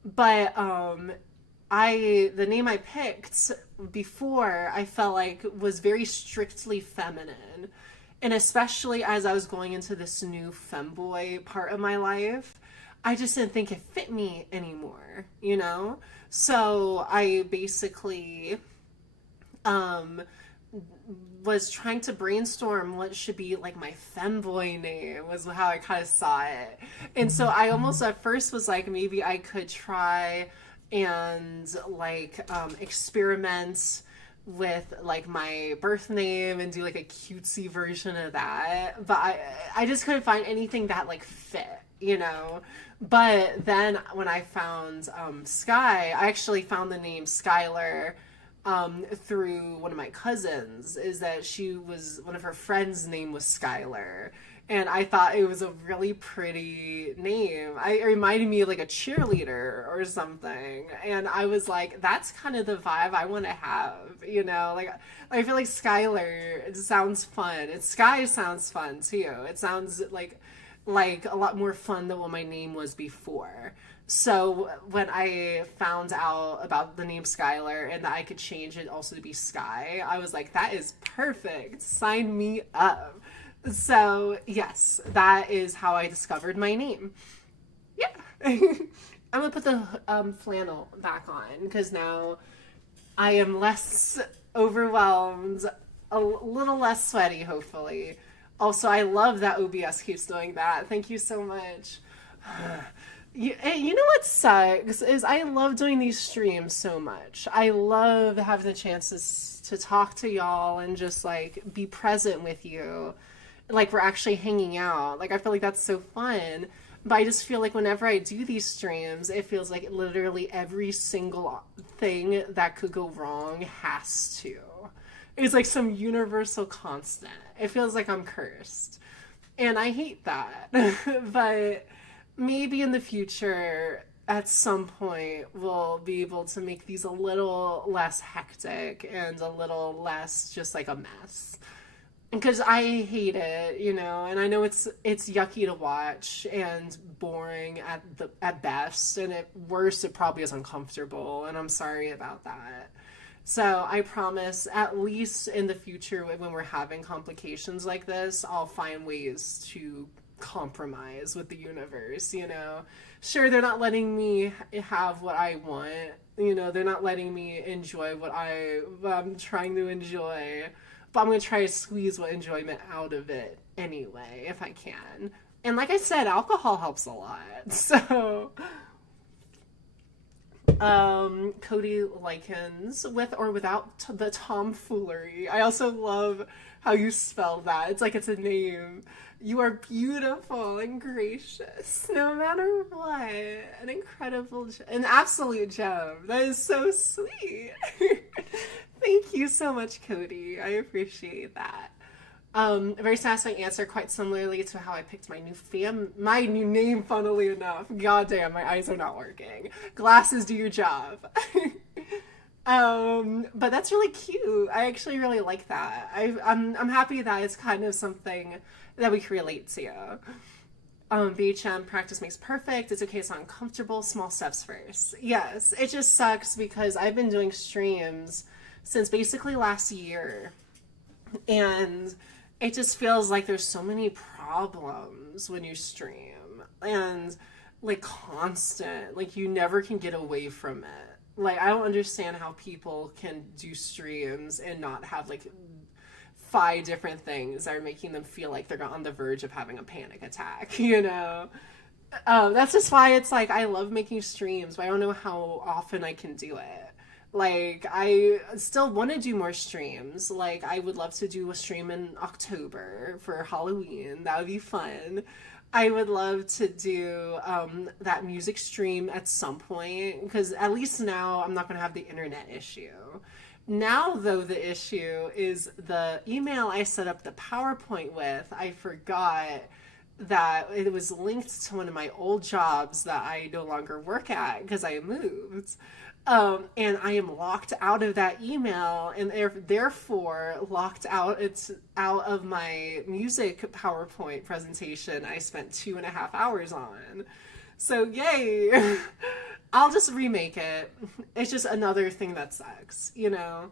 But the name I picked before, I felt like was very strictly feminine. And especially as I was going into this new femboy part of my life, I just didn't think it fit me anymore, So I basically was trying to brainstorm what should be like my femboy name, was how I kind of saw it. And so I almost at first was like, maybe I could try and like experiment with like my birth name and do like a cutesy version of that, but I just couldn't find anything that like fit, But then when I found Sky, I actually found the name Skylar through one of my cousins. Is that one of her friends' name was Skylar, and I thought it was a really pretty name. It reminded me of like a cheerleader or something, and I was like, that's kind of the vibe I want to have, Like, I feel like Skylar, it sounds fun, and Sky sounds fun too. It sounds like a lot more fun than what my name was before. So when I found out about the name Skylar and that I could change it also to be Sky, I was like, that is perfect. Sign me up. So yes, that is how I discovered my name. Yeah. I'm gonna put the flannel back on because now I am less overwhelmed, a little less sweaty, hopefully. Also, I love that OBS keeps doing that. Thank you so much. You know what sucks is I love doing these streams so much. I love having the chances to talk to y'all and just like be present with you. Like we're actually hanging out. Like I feel like that's so fun. But I just feel like whenever I do these streams, it feels like literally every single thing that could go wrong has to. It's like some universal constant. It feels like I'm cursed. And I hate that. But maybe in the future, at some point, we'll be able to make these a little less hectic and a little less just like a mess. Because I hate it, you know, and I know it's yucky to watch and boring at best, and at worst it probably is uncomfortable, and I'm sorry about that. So I promise, at least in the future, when we're having complications like this, I'll find ways to compromise with the universe, you know. Sure, they're not letting me have what I want, you know, they're not letting me enjoy what I'm trying to enjoy, but I'm going to try to squeeze what enjoyment out of it anyway, if I can. And like I said, alcohol helps a lot. So, Cody likens with or without the tomfoolery. I also love how you spell that. It's like it's a name. You are beautiful and gracious, no matter what. An incredible, an absolute gem. That is so sweet. Thank you so much, Cody. I appreciate that. A very satisfying answer, quite similarly to how I picked my new name, funnily enough. God damn, my eyes are not working. Glasses, do your job. But that's really cute. I actually really like that. I'm happy that it's kind of something that we can relate to. BHM, practice makes perfect. It's okay, it's not uncomfortable. Small steps first. Yes, it just sucks because I've been doing streams since basically last year. And it just feels like there's so many problems when you stream. And like constant. Like you never can get away from it. Like I don't understand how people can do streams and not have like 5 different things that are making them feel like they're on the verge of having a panic attack, you know? That's just why it's like I love making streams, but I don't know how often I can do it. Like, I still want to do more streams. Like, I would love to do a stream in October for Halloween. That would be fun. I would love to do that music stream at some point, because at least now I'm not going to have the internet issue. Now, though, the issue is the email I set up the PowerPoint with, I forgot that it was linked to one of my old jobs that I no longer work at because I moved. And I am locked out of that email and therefore locked out of my music PowerPoint presentation I spent 2.5 hours on. So yay! I'll just remake it. It's just another thing that sucks, you know?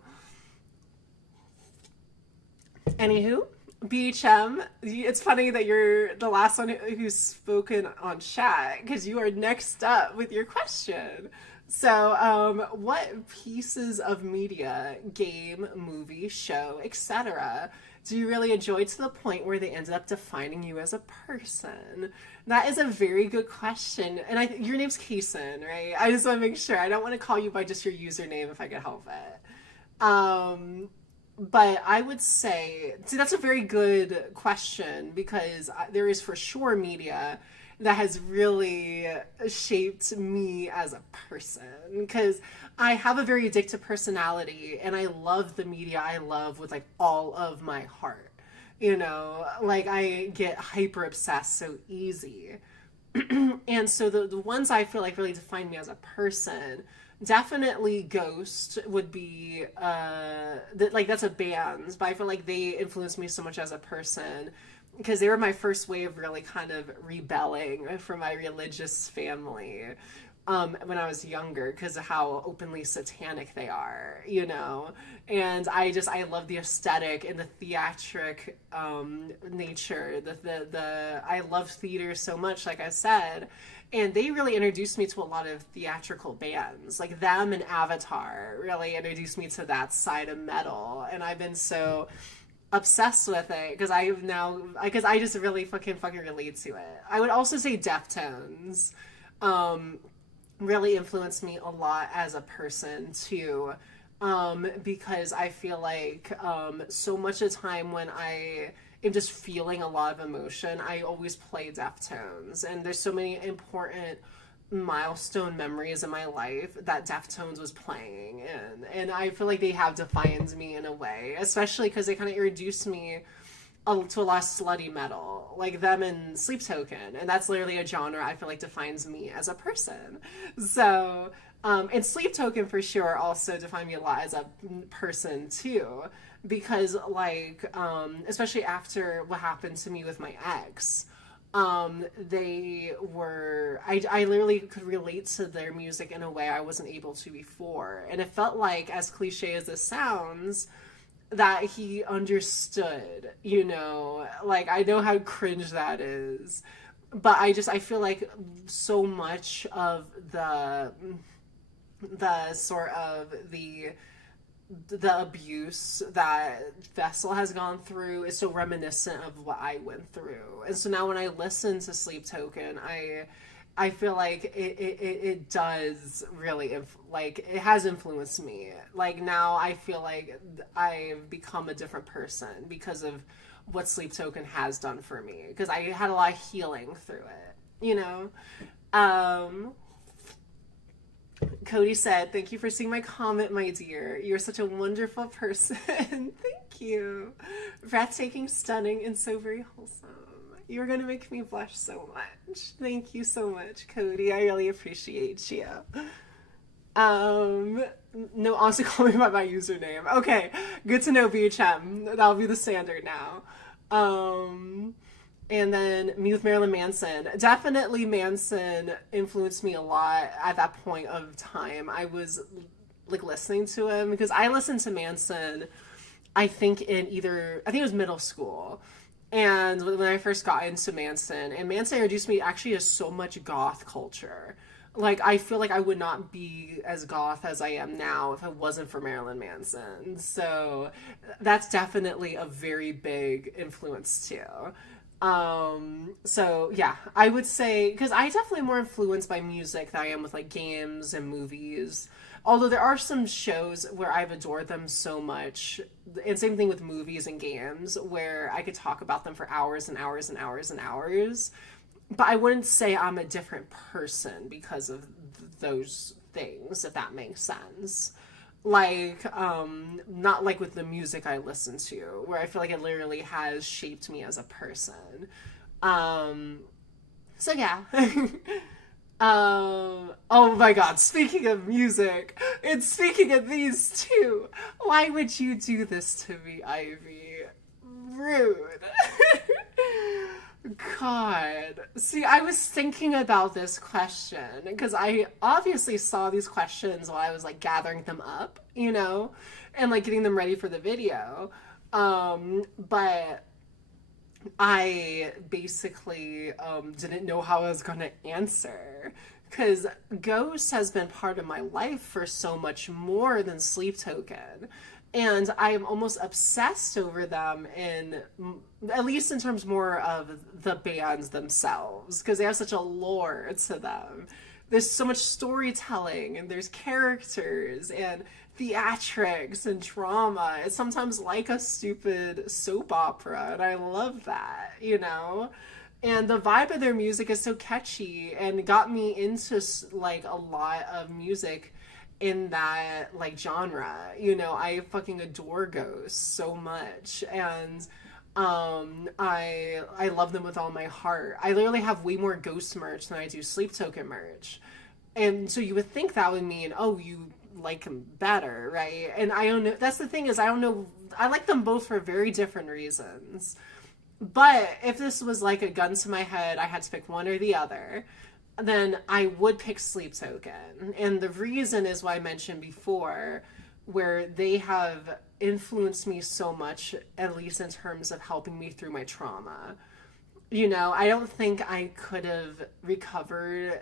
Anywho, BHM, it's funny that you're the last one who's spoken on chat because you are next up with your question. So, what pieces of media, game, movie, show, etc., do you really enjoy to the point where they ended up defining you as a person? That is a very good question. And your name's Kason, right? I just want to make sure. I don't want to call you by just your username if I could help it. But I would say, see, that's a very good question because there is for sure media that has really shaped me as a person because I have a very addictive personality and I love the media I love with like all of my heart. You know, like I get hyper obsessed so easy. And so the ones I feel like really define me as a person, definitely Ghost would be like that's a band, but I feel like they influenced me so much as a person. because they were my first way of really kind of rebelling from my religious family when I was younger, because of how openly satanic they are, you know. And I love the aesthetic and the theatric nature. The I love theater so much, like I said. And they really introduced me to a lot of theatrical bands. Like them and Avatar really introduced me to that side of metal. And I've been so obsessed with it because I just really fucking relate to it. I would also say Deftones really influenced me a lot as a person too, because I feel like so much of the time when I am just feeling a lot of emotion, I always play Deftones, and there's so many important milestone memories in my life that Deftones was playing in, and I feel like they have defined me in a way, especially because they kind of introduced me to a lot of slutty metal, like them and Sleep Token, and that's literally a genre I feel like defines me as a person. So, and Sleep Token for sure also defined me a lot as a person too, because like, especially after what happened to me with my ex, they were I literally could relate to their music in a way I wasn't able to before, and it felt like, as cliche as this sounds, that he understood, you know, like I know how cringe that is, but I feel like so much of the sort of the abuse that Vessel has gone through is so reminiscent of what I went through. And so now when I listen to Sleep Token, I feel like it does really like it has influenced me. Like now I feel like I've become a different person because of what Sleep Token has done for me, because I had a lot of healing through it, you know. Cody said, "Thank you for seeing my comment, my dear. You're such a wonderful person." Thank you. Breathtaking, stunning, and so very wholesome. You're going to make me blush so much. Thank you so much, Cody. I really appreciate you. No, honestly, call me by my username. Okay, good to know, BHM. That'll be the standard now. And then me with Marilyn Manson. Definitely Manson influenced me a lot at that point of time. I was like listening to him because I listened to Manson, I think it was middle school. And when I first got into Manson, and Manson introduced me actually to so much goth culture. Like, I feel like I would not be as goth as I am now if it wasn't for Marilyn Manson. So that's definitely a very big influence too. So yeah, I would say, because I definitely am more influenced by music than I am with like games and movies. Although there are some shows where I've adored them so much, and same thing with movies and games, where I could talk about them for hours and hours and hours and hours. But I wouldn't say I'm a different person because of those things, if that makes sense. Like, not like with the music I listen to, where I feel like it literally has shaped me as a person. So yeah. Oh my god, speaking of music, and speaking of these two, why would you do this to me, Ivy? Rude. God. See, I was thinking about this question because I obviously saw these questions while I was like gathering them up, you know, and like getting them ready for the video. But I basically didn't know how I was going to answer, because Ghost has been part of my life for so much more than Sleep Token. And I am almost obsessed over them, in at least in terms more of the bands themselves, because they have such a lore to them. There's so much storytelling, and there's characters and theatrics and drama. It's sometimes like a stupid soap opera, and I love that, you know? And the vibe of their music is so catchy and got me into like a lot of music in that like genre. You know, I fucking adore Ghost so much, and I love them with all my heart. I literally have way more Ghost merch than I do Sleep Token merch. And so you would think that would mean, oh, you like them better, right? And I don't know. That's the thing, is I don't know. I like them both for very different reasons. But if this was like a gun to my head, I had to pick one or the other, then I would pick Sleep Token. And the reason is what I mentioned before, where they have influenced me so much, at least in terms of helping me through my trauma. You know, I don't think I could have recovered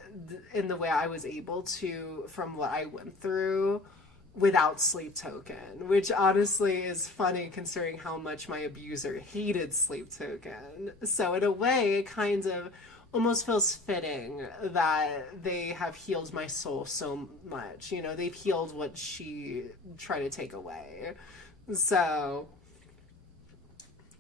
in the way I was able to from what I went through without Sleep Token, which honestly is funny considering how much my abuser hated Sleep Token. So, in a way, it kind of almost feels fitting that they have healed my soul so much. You know, they've healed what she tried to take away. So,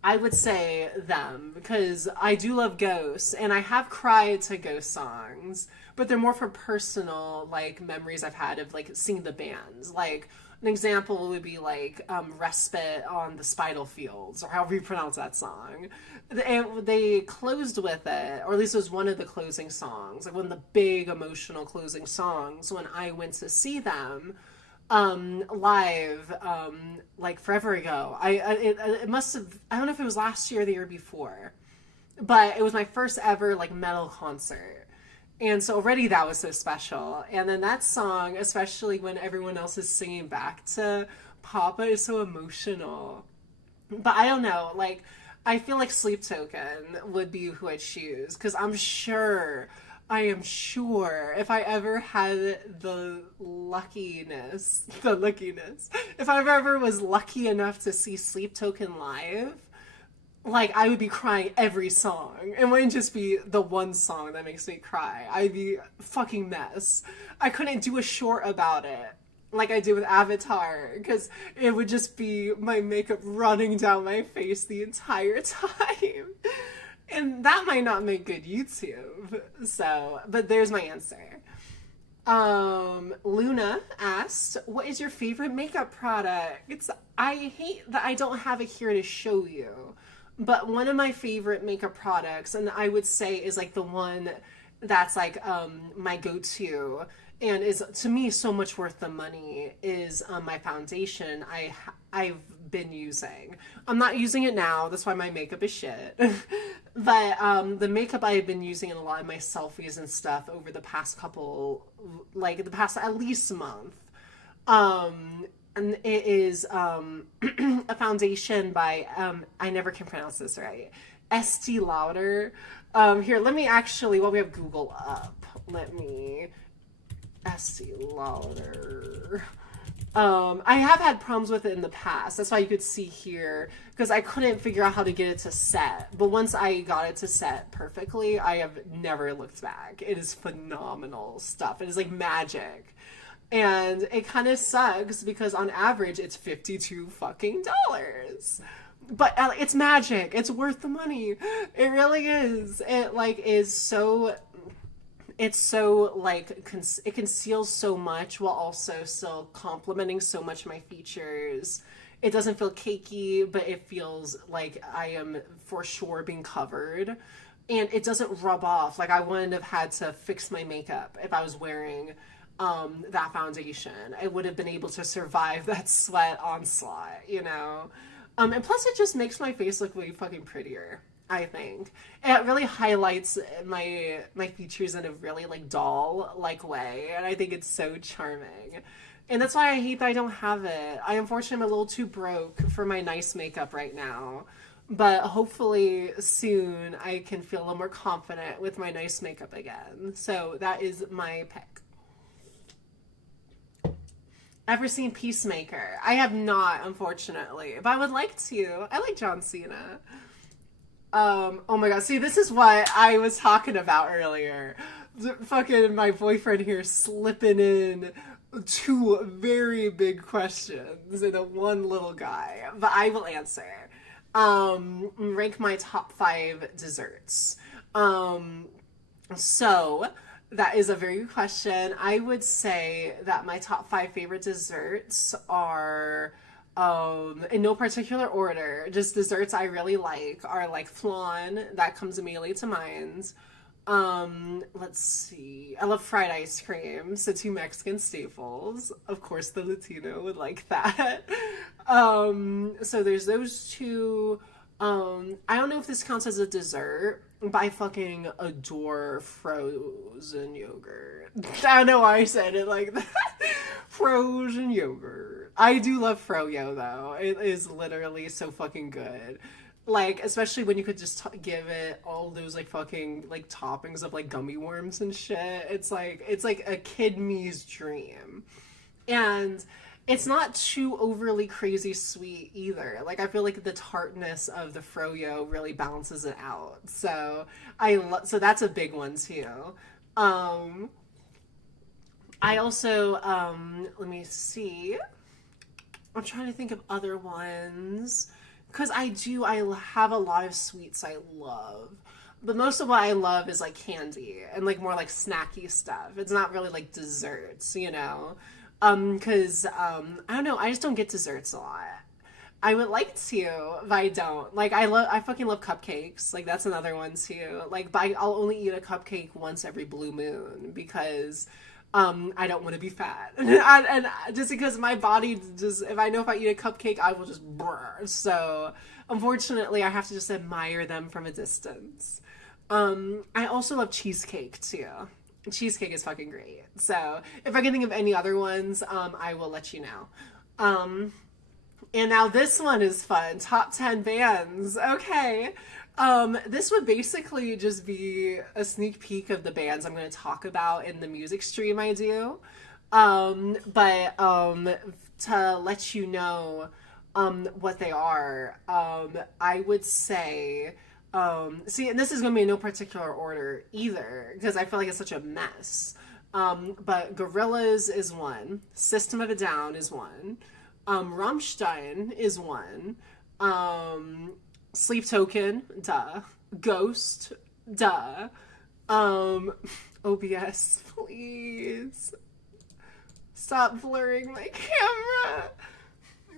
I would say them because I do love ghosts and I have cried to ghost songs, but they're more for personal like memories I've had of like seeing the bands. Like an example would be like Respite on the Spital Fields or however you pronounce that song. They closed with it, or at least it was one of the closing songs, like one of the big emotional closing songs when I went to see them live like forever ago. It must have, I don't know if it was last year or the year before, but it was my first ever like metal concert. And so already that was so special. And then that song, especially when everyone else is singing back to Papa, is so emotional. But I don't know, like I feel like Sleep Token would be who I'd choose because I am sure if I ever had if I ever was lucky enough to see Sleep Token live, like I would be crying every song. It wouldn't just be the one song that makes me cry. I'd be a fucking mess. I couldn't do a short about it like I did with Avatar because it would just be my makeup running down my face the entire time. And that might not make good YouTube. So, but there's my answer. Luna asked, what is your favorite makeup product? I hate that I don't have it here to show you. But one of my favorite makeup products, and I would say is like the one that's like my go-to and is to me so much worth the money is my foundation I've been using. I'm not using it now, that's why my makeup is shit. But the makeup I've been using in a lot of my selfies and stuff over the past the past at least month. And it is a foundation by I never can pronounce this right. Estee Lauder. Here, let me actually, while we have Google up, Estee Lauder. I have had problems with it in the past. That's why you could see here, because I couldn't figure out how to get it to set. But once I got it to set perfectly, I have never looked back. It is phenomenal stuff. It is like magic. And it kind of sucks because on average it's $52 fucking dollars. But it's magic. It's worth the money. It really is. It like is so it's so like it conceals so much while also still complementing so much of my features. It doesn't feel cakey, but it feels like I am for sure being covered. And it doesn't rub off. Like I wouldn't have had to fix my makeup if I was wearing that foundation. I would have been able to survive that sweat onslaught, you know? And plus it just makes my face look way fucking prettier, I think. And it really highlights my features in a really like doll like way, and I think it's so charming. And that's why I hate that I don't have it. I unfortunately am a little too broke for my nice makeup right now. But hopefully soon I can feel a little more confident with my nice makeup again. So that is my pick. Ever seen Peacemaker? I have not, unfortunately, but I would like to. I like John Cena. Oh my god, see, this is what I was talking about earlier. Fucking my boyfriend here slipping in two very big questions in a one little guy, but I will answer. Rank my top 5 desserts. So that is a very good question. I would say that my top 5 favorite desserts are, in no particular order, just desserts I really like are like flan, that comes immediately to mind. Let's see. I love fried ice cream, so 2 Mexican staples. Of course, the Latino would like that. So there's those 2. I don't know if this counts as a dessert, but I fucking adore frozen yogurt. I don't know why I said it like that. Frozen yogurt. I do love froyo though. It is literally so fucking good. Like, especially when you could just give it all those like fucking like toppings of like gummy worms and shit. It's like a kid me's dream. And it's not too overly crazy sweet either. Like, I feel like the tartness of the froyo really balances it out. So so that's a big one too. Um, I also let me see. I'm trying to think of other ones because I have a lot of sweets I love. But most of what I love is like candy and like more like snacky stuff. It's not really like desserts, you know. Cause I don't know, I just don't get desserts a lot. I would like to, but I don't. Like I fucking love cupcakes. Like that's another one too. Like but I'll only eat a cupcake once every blue moon because I don't want to be fat. And just because my body just if I know if I eat a cupcake, I will just brr. So unfortunately I have to just admire them from a distance. I also love cheesecake too. Cheesecake is fucking great. So if I can think of any other ones, I will let you know. And now this one is fun. Top 10 bands. Okay. This would basically just be a sneak peek of the bands I'm going to talk about in the music stream I do. But to let you know what they are, I would say see, and this is going to be in no particular order either, because I feel like it's such a mess. But Gorillaz is one. System of a Down is one. Rammstein is one. Sleep Token, duh. Ghost, duh. OBS, please. Stop blurring my camera.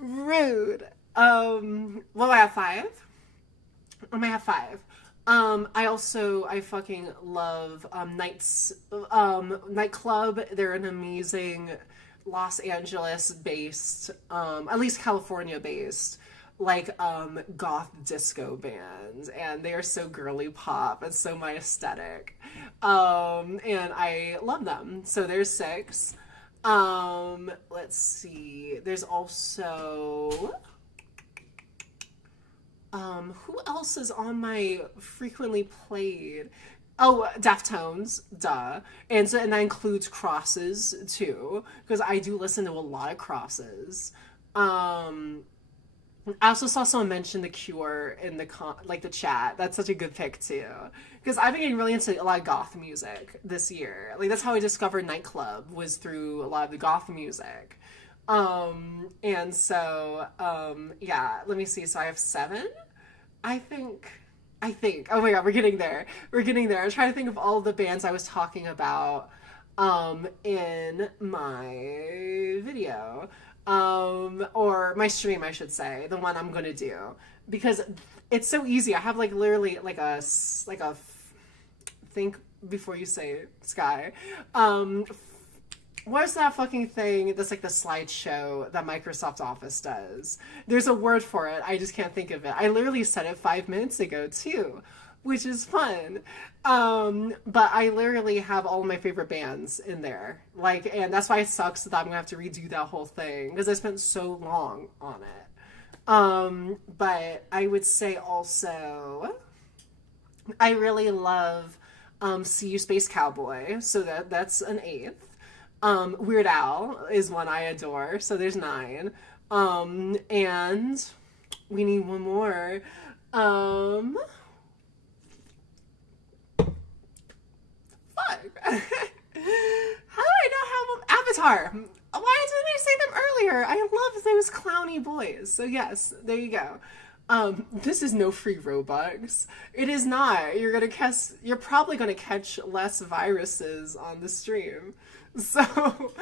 Rude. Well, I have five. I might have five. I fucking love Nightclub. They're an amazing Los Angeles based, at least California based, like goth disco band, and they are so girly pop and so my aesthetic. And I love them. So there's six. Let's see. There's also who else is on my frequently played? Oh, Deftones, duh. And that includes Crosses too, because I do listen to a lot of Crosses. I also saw someone mention The Cure in the chat. That's such a good pick too, because I've been getting really into a lot of goth music this year. Like that's how I discovered Nightclub, was through a lot of the goth music. And so, yeah, let me see. So I have seven, I think. Oh my God, we're getting there. I'm trying to think of all the bands I was talking about, in my video, or my stream, I should say, the one I'm going to do, because it's so easy. I have like literally like think before you say Sky, what's that fucking thing that's like the slideshow that Microsoft Office does? There's a word for it. I just can't think of it. I literally said it 5 minutes ago too, which is fun. But I literally have all of my favorite bands in there. Like, and that's why it sucks that I'm gonna have to redo that whole thing, because I spent so long on it. But I would say also, I really love See You Space Cowboy, so that's an eighth. Weird Al is one I adore, so there's 9. And we need one more. Fuck. How do I not have them? Avatar. Why didn't I say them earlier? I love those clowny boys. So yes, there you go. This is no free Robux. It is not. You're probably gonna catch less viruses on the stream. So,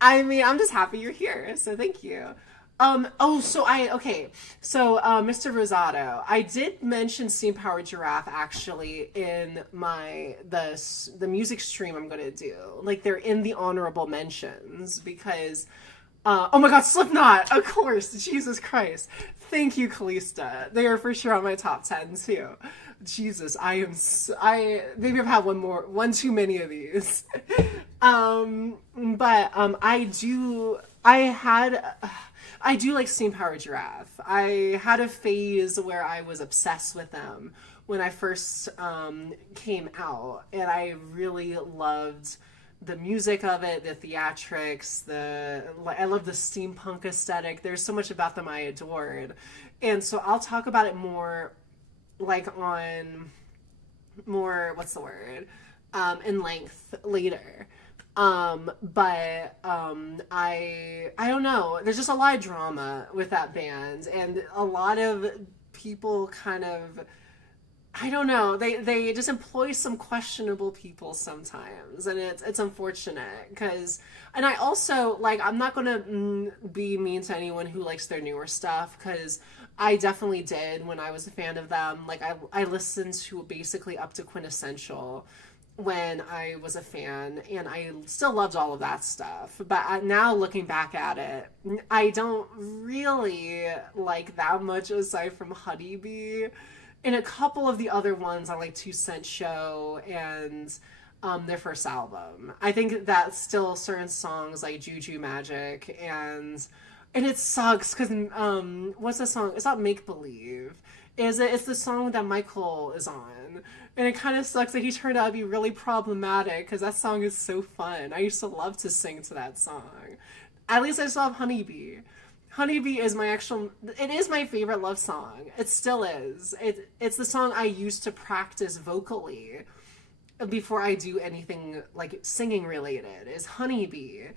I mean, I'm just happy you're here. So thank you. Mr. Rosado, I did mention Steam Powered Giraffe actually in the music stream I'm gonna do. Like they're in the honorable mentions because Oh my god, Slipknot! Of course, Jesus Christ. Thank you, Kalista. They are for sure on my top 10 too. Jesus, I maybe I've had one too many of these. I do like Steam Power Giraffe. I had a phase where I was obsessed with them when I first came out, and I really loved the music of it, the theatrics, I love the steampunk aesthetic. There's so much about them I adored, and so I'll talk about it more, like on more what's the word, in length later. I don't know. There's just a lot of drama with that band, and a lot of people kind of, I don't know. They just employ some questionable people sometimes, and it's unfortunate because. And I also like. I'm not gonna be mean to anyone who likes their newer stuff because I definitely did when I was a fan of them. Like I listened to basically up to Quintessential when I was a fan, and I still loved all of that stuff. But now looking back at it, I don't really like that much aside from Honeybee. And a couple of the other ones on like 2 Cent Show and their first album. I think that still certain songs like Juju Magic and it sucks because what's the song? It's not Make Believe. Is it? It's the song that Michael is on. And it kind of sucks that he turned out to be really problematic because that song is so fun. I used to love to sing to that song. At least I still have Honeybee. Honeybee is it is my favorite love song. It still is. It's the song I used to practice vocally before I do anything like singing related, is Honeybee,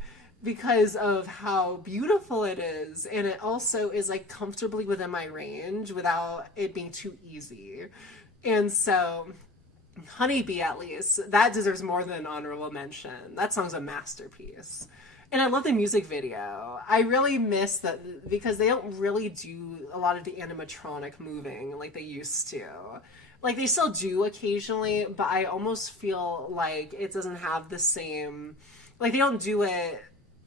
because of how beautiful it is, and it also is like comfortably within my range without it being too easy. And so Honeybee, at least, that deserves more than an honorable mention. That song's a masterpiece. And I love the music video. I really miss that because they don't really do a lot of the animatronic moving like they used to. Like they still do occasionally, but I almost feel like it doesn't have the same, like they don't do it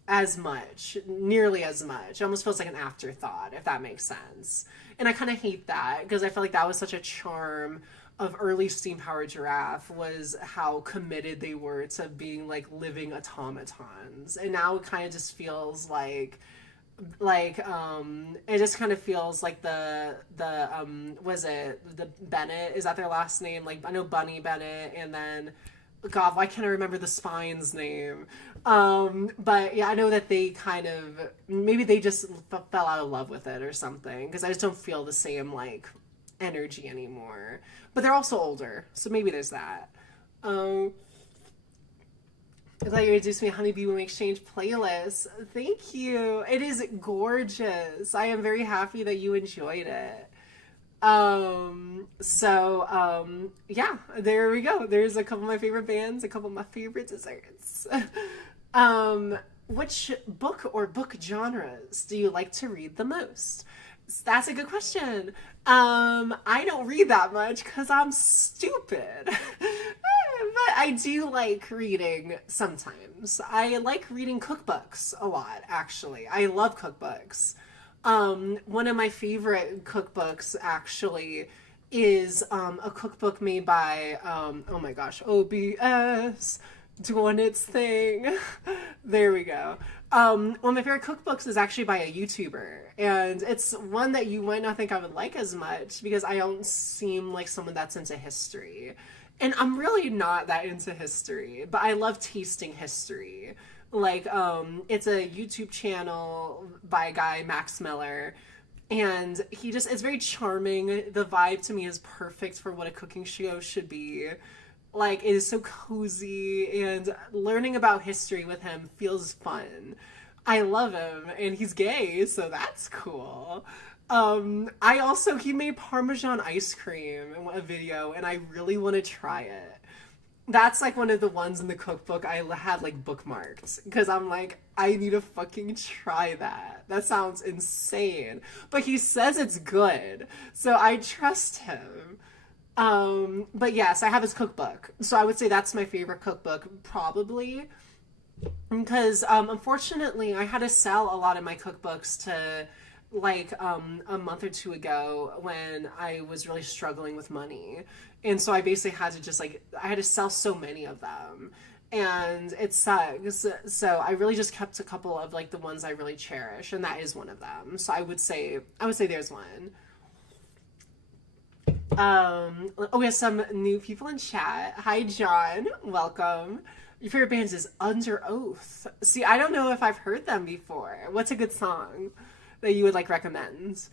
as much, nearly as much. It almost feels like an afterthought, if that makes sense. And I kind of hate that because I feel like that was such a charm of early Steam Power Giraffe, was how committed they were to being like living automatons. And now it kind of just feels like it just kind of feels like the was it the Bennett, is that their last name? Like I know Bunny Bennett, and then God, why can't I remember the Spine's name? But yeah, I know that they kind of, maybe they just fell out of love with it or something, because I just don't feel the same like energy anymore. But they're also older, so maybe there's that. I thought you introduced me to Honeybee when we exchange playlists. Thank you. It is gorgeous. I am very happy that you enjoyed it. Yeah, there we go. There's a couple of my favorite bands, a couple of my favorite desserts. Which book or book genres do you like to read the most? That's a good question. I don't read that much because I'm stupid. But I do like reading sometimes. I like reading cookbooks a lot, actually. I love cookbooks. One of my favorite cookbooks, actually, is a cookbook made by, oh my gosh, OBS doing its thing. There we go. One of my favorite cookbooks is actually by a YouTuber, and it's one that you might not think I would like as much because I don't seem like someone that's into history. And I'm really not that into history, but I love tasting history. Like, it's a YouTube channel by a guy, Max Miller, and it's very charming. The vibe to me is perfect for what a cooking show should be. Like, it is so cozy, and learning about history with him feels fun. I love him, and he's gay, so that's cool. He made Parmesan ice cream in a video, and I really want to try it. That's like one of the ones in the cookbook I had like bookmarked, because I'm like, I need to fucking try that. That sounds insane. But he says it's good, so I trust him. But yes, I have his cookbook. So I would say that's my favorite cookbook, probably. because unfortunately I had to sell a lot of my cookbooks to like a month or two ago when I was really struggling with money. And so I basically had to just like I had to sell so many of them. And it sucks. So I really just kept a couple of like the ones I really cherish, and that is one of them. So I would say there's one. Oh, we have some new people in chat. Hi, John. Welcome. Your favorite bands is Under Oath. See, I don't know if I've heard them before. What's a good song that you would like recommend?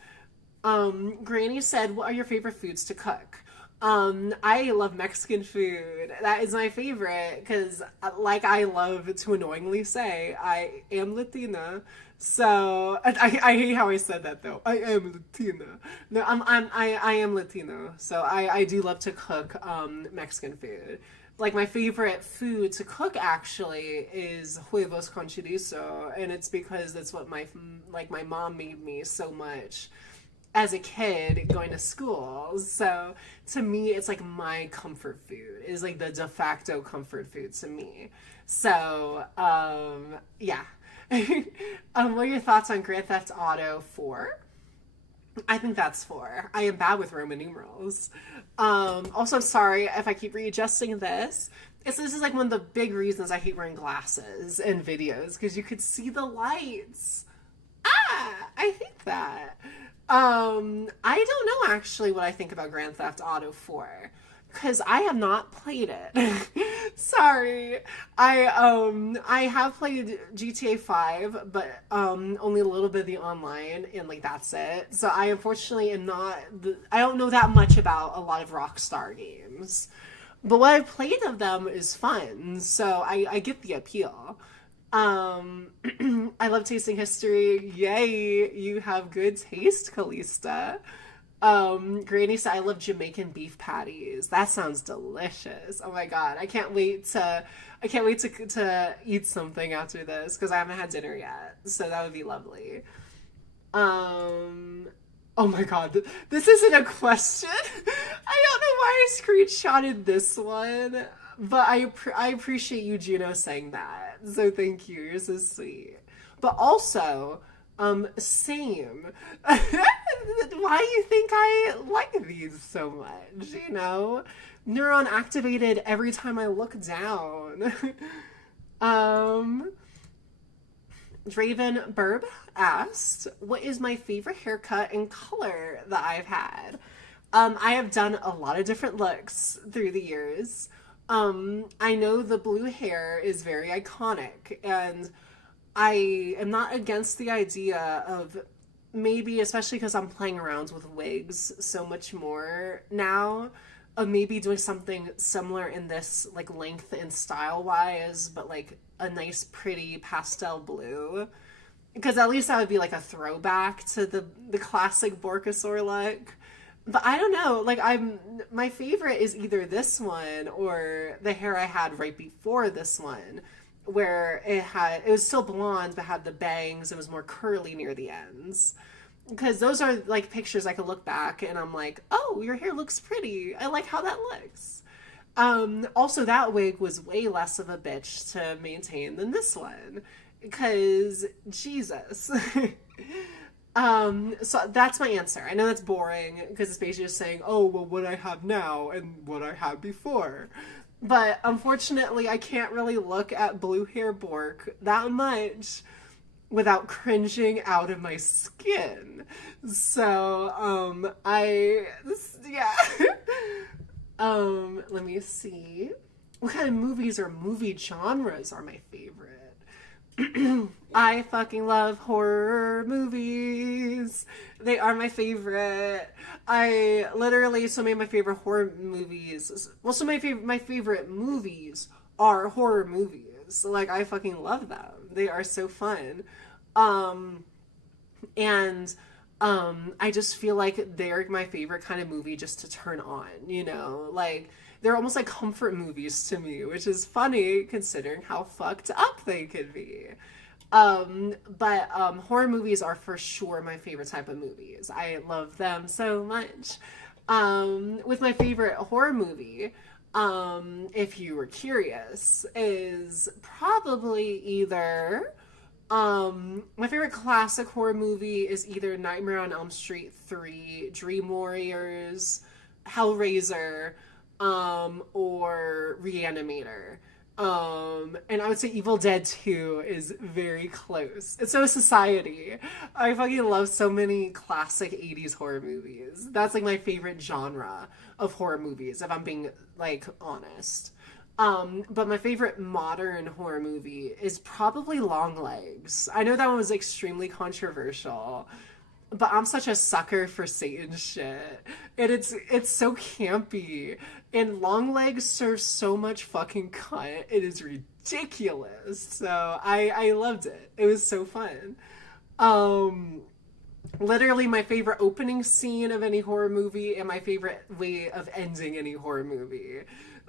Granny said, "What are your favorite foods to cook?" I love Mexican food. That is my favorite because, like I love to annoyingly say, I am Latina. So I hate how I said that though. I am Latina. No, I am Latino. So I do love to cook Mexican food. Like my favorite food to cook actually is huevos con chorizo, and it's because that's what my mom made me so much as a kid going to school. So to me, it's like my comfort food is like the de facto comfort food to me. So yeah. What are your thoughts on Grand Theft Auto 4? I think that's 4. I am bad with Roman numerals. Also, sorry if I keep readjusting this. This is like one of the big reasons I hate wearing glasses in videos because you could see the lights. I hate that. I don't know actually what I think about Grand Theft Auto 4 because I have not played it. Sorry. I have played GTA 5, but only a little bit of the online and like that's it. So I unfortunately am not I don't know that much about a lot of Rockstar games. But what I've played of them is fun, so I get the appeal. Um, I love tasting history. Yay, you have good taste, Kalista. Granny said I love Jamaican beef patties. That sounds delicious. Oh my god, I can't wait to eat something after this because I haven't had dinner yet. So that would be lovely. Um, oh my god, this isn't a question. I don't know why I screenshotted this one, but I appreciate you, Juno, saying that. So thank you. You're so sweet. But also, same. Why do you think I like these so much? Neuron activated every time I look down. um, Draven Burb asked, "What is my favorite haircut and color that I've had?" I have done a lot of different looks through the years. I know the blue hair is very iconic, and I am not against the idea of maybe, especially because I'm playing around with wigs so much more now, of maybe doing something similar in this like length and style wise, but like a nice pretty pastel blue. Because at least that would be like a throwback to the classic Borkasaur look. But I don't know, like my favorite is either this one or the hair I had right before this one, where it was still blonde but had the bangs and was more curly near the ends. Because those are like pictures I could look back and I'm like, oh, your hair looks pretty. I like how that looks. Also, that wig was way less of a bitch to maintain than this one. Because, Jesus. So that's my answer. I know that's boring because it's basically just saying, oh, well, what I have now and what I had before. But unfortunately, I can't really look at blue hair Bork that much without cringing out of my skin. So, yeah. Let me see. What kind of movies or movie genres are my favorite? I fucking love horror movies. They are my favorite. I literally so many of my favorite horror movies. Well, my favorite movies are horror movies. Like I fucking love them. They are so fun. Um and I just feel like they're my favorite kind of movie just to turn on. Like they're almost like comfort movies to me, which is funny considering how fucked up they could be. But horror movies are for sure my favorite type of movies. I love them so much. With my favorite horror movie, if you were curious, is probably either my favorite classic horror movie is either Nightmare on Elm Street 3, Dream Warriors, Hellraiser, or Reanimator. And I would say Evil Dead 2 is very close. And so is Society. I fucking love so many classic 80s horror movies. That's like my favorite genre of horror movies, if I'm being like honest. But my favorite modern horror movie is probably Longlegs. I know that one was extremely controversial, but I'm such a sucker for Satan shit. And it's so campy. And Longlegs serves so much fucking cunt. It is ridiculous. So I loved it. It was so fun. Um Literally my favorite opening scene of any horror movie and my favorite way of ending any horror movie.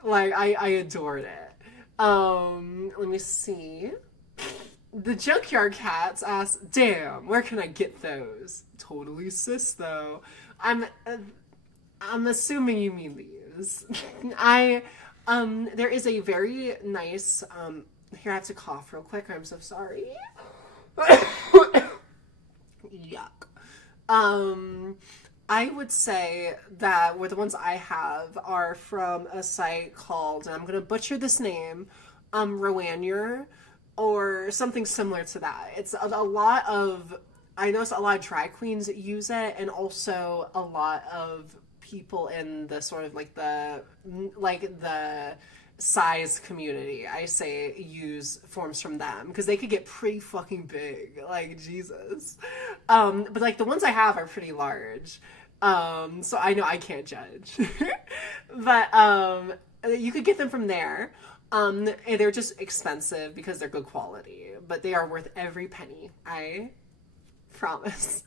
Like I adored it. Let me see. The Junkyard Cats asked, "Damn, where can I get those?" Totally sis though. I'm uh, I'm assuming you mean these. I there is a very nice here I have to cough real quick. I'm so sorry. Yuck. Um, I would say that where the ones I have are from a site called, and I'm gonna butcher this name, Roanier, or something similar to that. It's a lot of, I notice a lot of drag queens use it, and also a lot of people in the sort of like the size community, I say, use forms from them because they could get pretty fucking big, like Jesus. But like the ones I have are pretty large, so I know I can't judge. But you could get them from there. And they're just expensive because they're good quality, but they are worth every penny, I promise.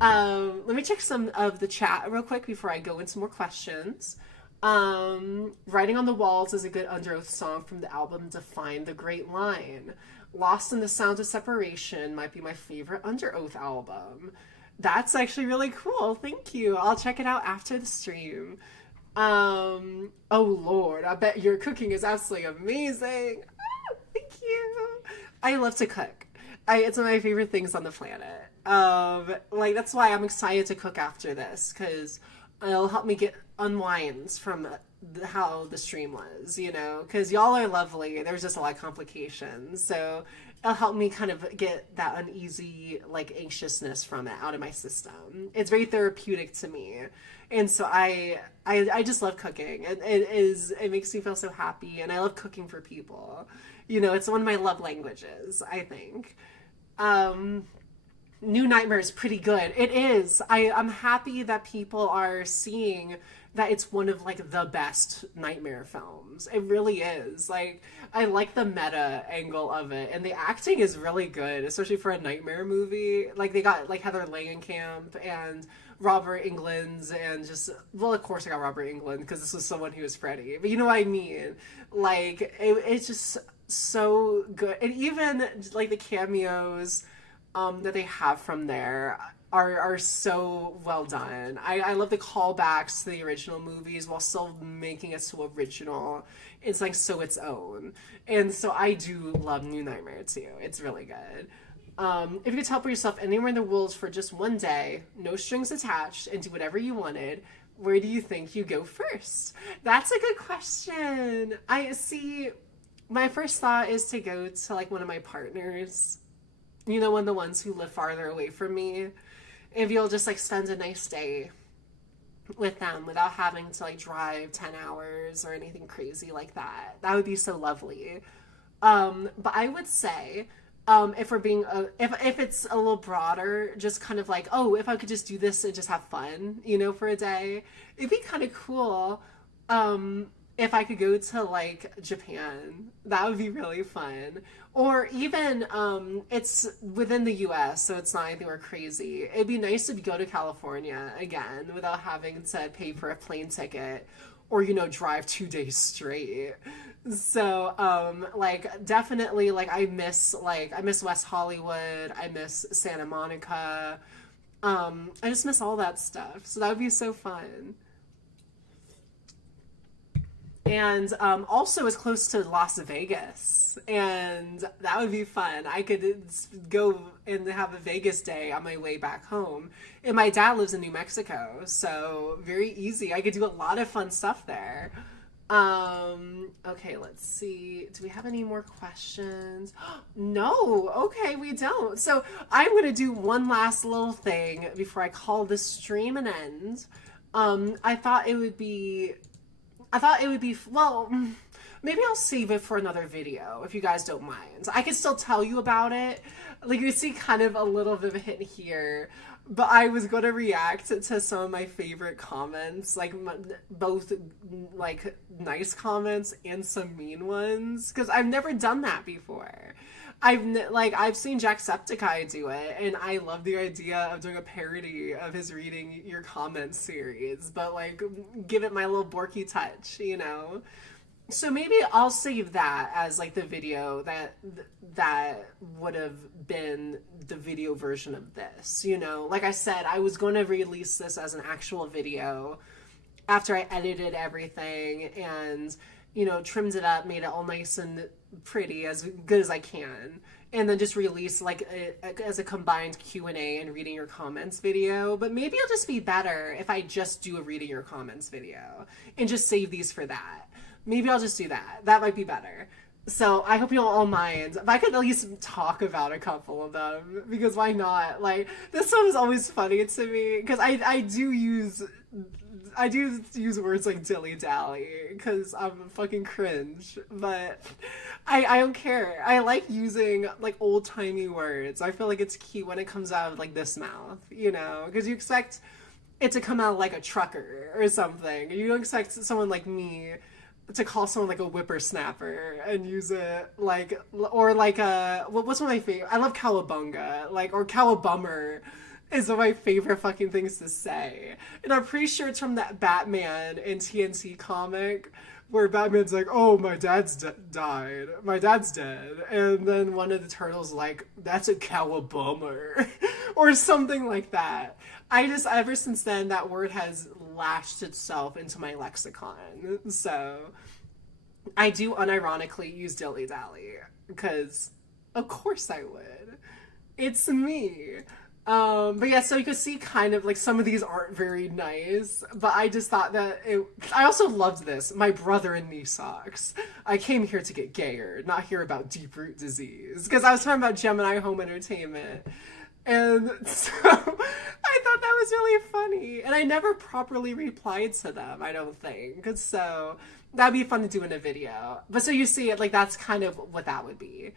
Let me check some of the chat real quick before I go into more questions. Writing on the Walls is a good Under Oath song from the album Define the Great Line. Lost in the Sound of Separation might be my favorite Under Oath album. That's actually really cool. Thank you. I'll check it out after the stream. Oh Lord, I bet your cooking is absolutely amazing. Ah, thank you. I love to cook. It's one of my favorite things on the planet. Like that's why I'm excited to cook after this because it'll help me get unwinds from how the stream was, you know, because y'all are lovely. There's just a lot of complications, so it'll help me kind of get that uneasy, like anxiousness from it out of my system. It's very therapeutic to me, and so I just love cooking. It makes me feel so happy, and I love cooking for people. You know, it's one of my love languages, I think. Um, New Nightmare is pretty good. It is. I'm happy that people are seeing that it's one of like the best nightmare films. It really is. Like I like the meta angle of it, and the acting is really good, especially for a nightmare movie. Like they got like Heather Langenkamp and Robert Englund, and just well, of course I got Robert Englund because this was someone who was Freddy. But you know what I mean? Like it's just so good, and even like the cameos that they have from there are so well done. I love the callbacks to the original movies while still making it so original. It's like so its own. And so I do love New Nightmare too. It's really good. If you could teleport yourself anywhere in the world for just one day, no strings attached, and do whatever you wanted, where do you think you go first? That's a good question. I see. My first thought is to go to like one of my partners, you know, one of the ones who live farther away from me. If you'll just like spend a nice day with them without having to like drive 10 hours or anything crazy like that, that would be so lovely. But I would say, if we're being, if it's a little broader, just kind of like, oh, if I could just do this and just have fun, you know, for a day, it'd be kind of cool. If I could go to like Japan, that would be really fun. Or even it's within the US, so it's not anything we're crazy. It'd be nice to go to California again without having to pay for a plane ticket or, you know, drive 2 days straight. So like definitely like I miss West Hollywood, I miss Santa Monica. I just miss all that stuff. So that would be so fun. and also as close to Las Vegas, and that would be fun. I could go and have a Vegas day on my way back home. And my dad lives in New Mexico, so very easy. I could do a lot of fun stuff there. Okay, let's see. Do we have any more questions? No, okay, we don't. So I'm gonna do one last little thing before I call this stream an end. I thought it would be well, maybe I'll save it for another video if you guys don't mind. I can still tell you about it. Like, you see kind of a little bit of a hint here, but I was going to react to some of my favorite comments, like both like nice comments and some mean ones, because I've never done that before. I've seen Jacksepticeye do it, and I love the idea of doing a parody of his reading your comments series, but like give it my little Borky touch, you know. So maybe I'll save that as like the video that would have been the video version of this, you know. Like I said, I was going to release this as an actual video after I edited everything and, you know, trimmed it up, made it all nice and pretty, as good as I can, and then just release like as a combined Q&A and reading your comments video. But maybe it'll just be better if I just do a reading your comments video and just save these for that. Maybe I'll just do that. That might be better. So I hope you don't all mind if I could at least talk about a couple of them, because why not? Like, this one is always funny to me because I do use words like dilly dally because I'm fucking cringe, but I don't care. I like using like old timey words. I feel like it's cute when it comes out of like this mouth, you know, because you expect it to come out like a trucker or something. You don't expect someone like me to call someone like a whippersnapper and use it like, or like what's one of my favorite? I love cowabunga, like, or cowabummer is one of my favorite fucking things to say. And I'm pretty sure it's from that Batman and TNT comic where Batman's like, oh, my dad's died. My dad's dead. And then one of the turtles like, that's a cowabummer. Or something like that. Ever since then, that word has lashed itself into my lexicon. So I do unironically use dilly-dally because of course I would. It's me. But yeah, so you can see kind of like some of these aren't very nice, but I just thought that I also loved this. My brother and knee socks. I came here to get gayer, not hear about deep root disease, because I was talking about Gemini Home Entertainment. And so I thought that was really funny. And I never properly replied to them, I don't think. So that'd be fun to do in a video. But so you see it, like, that's kind of what that would be.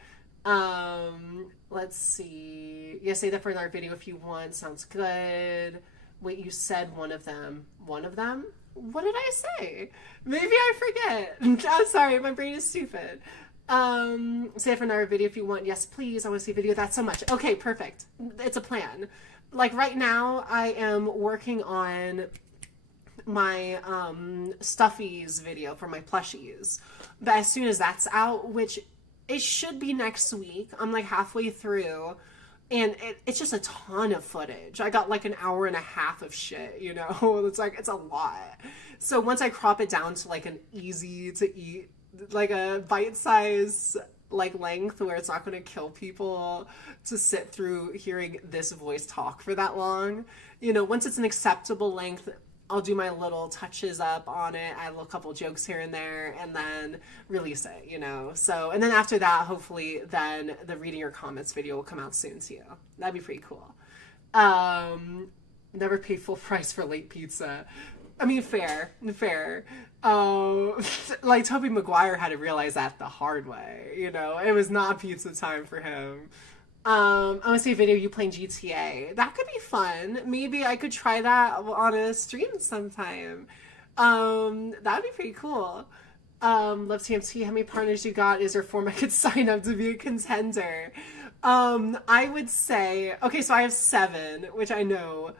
Let's see. Yeah, say that for another video if you want. Sounds good. Wait, you said one of them. One of them? What did I say? Maybe I forget. I'm sorry, my brain is stupid. Say it for another video if you want. Yes, please. I want to see a video. That's so much. Okay, perfect. It's a plan. Like right now, I am working on my stuffies video for my plushies. But as soon as that's out, which it should be next week, I'm like halfway through, and it's just a ton of footage. I got like an hour and a half of shit, you know? It's a lot. So once I crop it down to like an easy to eat, like a bite-size like length where it's not going to kill people to sit through hearing this voice talk for that long, you know, once it's an acceptable length, I'll do my little touches up on it. I have a couple jokes here and there, and then release it, you know. So, and then after that, hopefully, then the reading your comments video will come out soon too. That'd be pretty cool. Never pay full price for late pizza. I mean, fair. Like Tobey Maguire had to realize that the hard way, you know. It was not pizza time for him. I want to see a video of you playing GTA. That could be fun. Maybe I could try that on a stream sometime. That'd be pretty cool. Love TMT. How many partners you got? Is there a form I could sign up to be a contender? I would say, okay, so I have 7, which I know,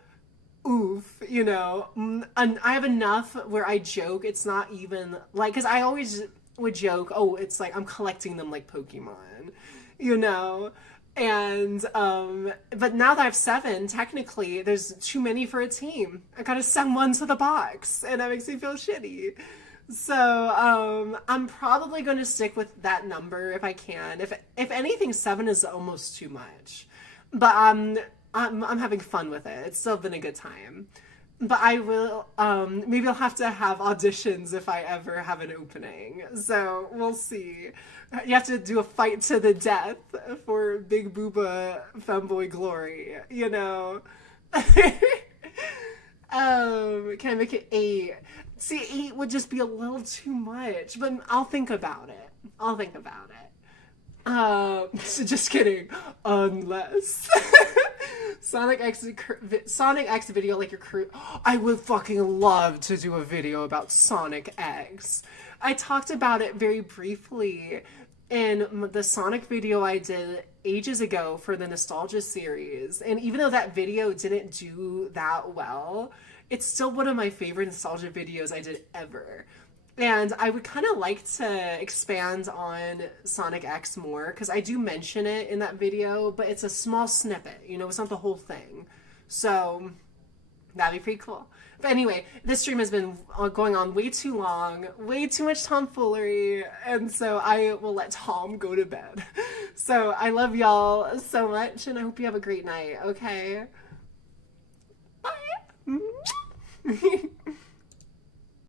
oof, you know, and I have enough where I joke. It's not even like, because I always would joke, oh, it's like I'm collecting them like Pokemon, you know. And but now that I have 7, technically there's too many for a team. I gotta send one to the box, and that makes me feel shitty. So, I'm probably going to stick with that number if I can. If anything, seven is almost too much. But I'm having fun with it. It's still been a good time. But I will maybe I'll have to have auditions if I ever have an opening. So we'll see. You have to do a fight to the death for Big Booba femboy glory, you know. Can I make it eight? See, eight would just be a little too much, but I'll think about it. I'll think about it. So just kidding. Unless Sonic X video like your crew. I would fucking love to do a video about Sonic X. I talked about it very briefly in the Sonic video I did ages ago for the Nostalgia series. And even though that video didn't do that well, it's still one of my favorite nostalgia videos I did ever. And I would kind of like to expand on Sonic X more because I do mention it in that video, but it's a small snippet, you know, it's not the whole thing. So that'd be pretty cool. But anyway, this stream has been going on way too long, way too much tomfoolery, and so I will let Tom go to bed. So I love y'all so much, and I hope you have a great night, okay? Bye!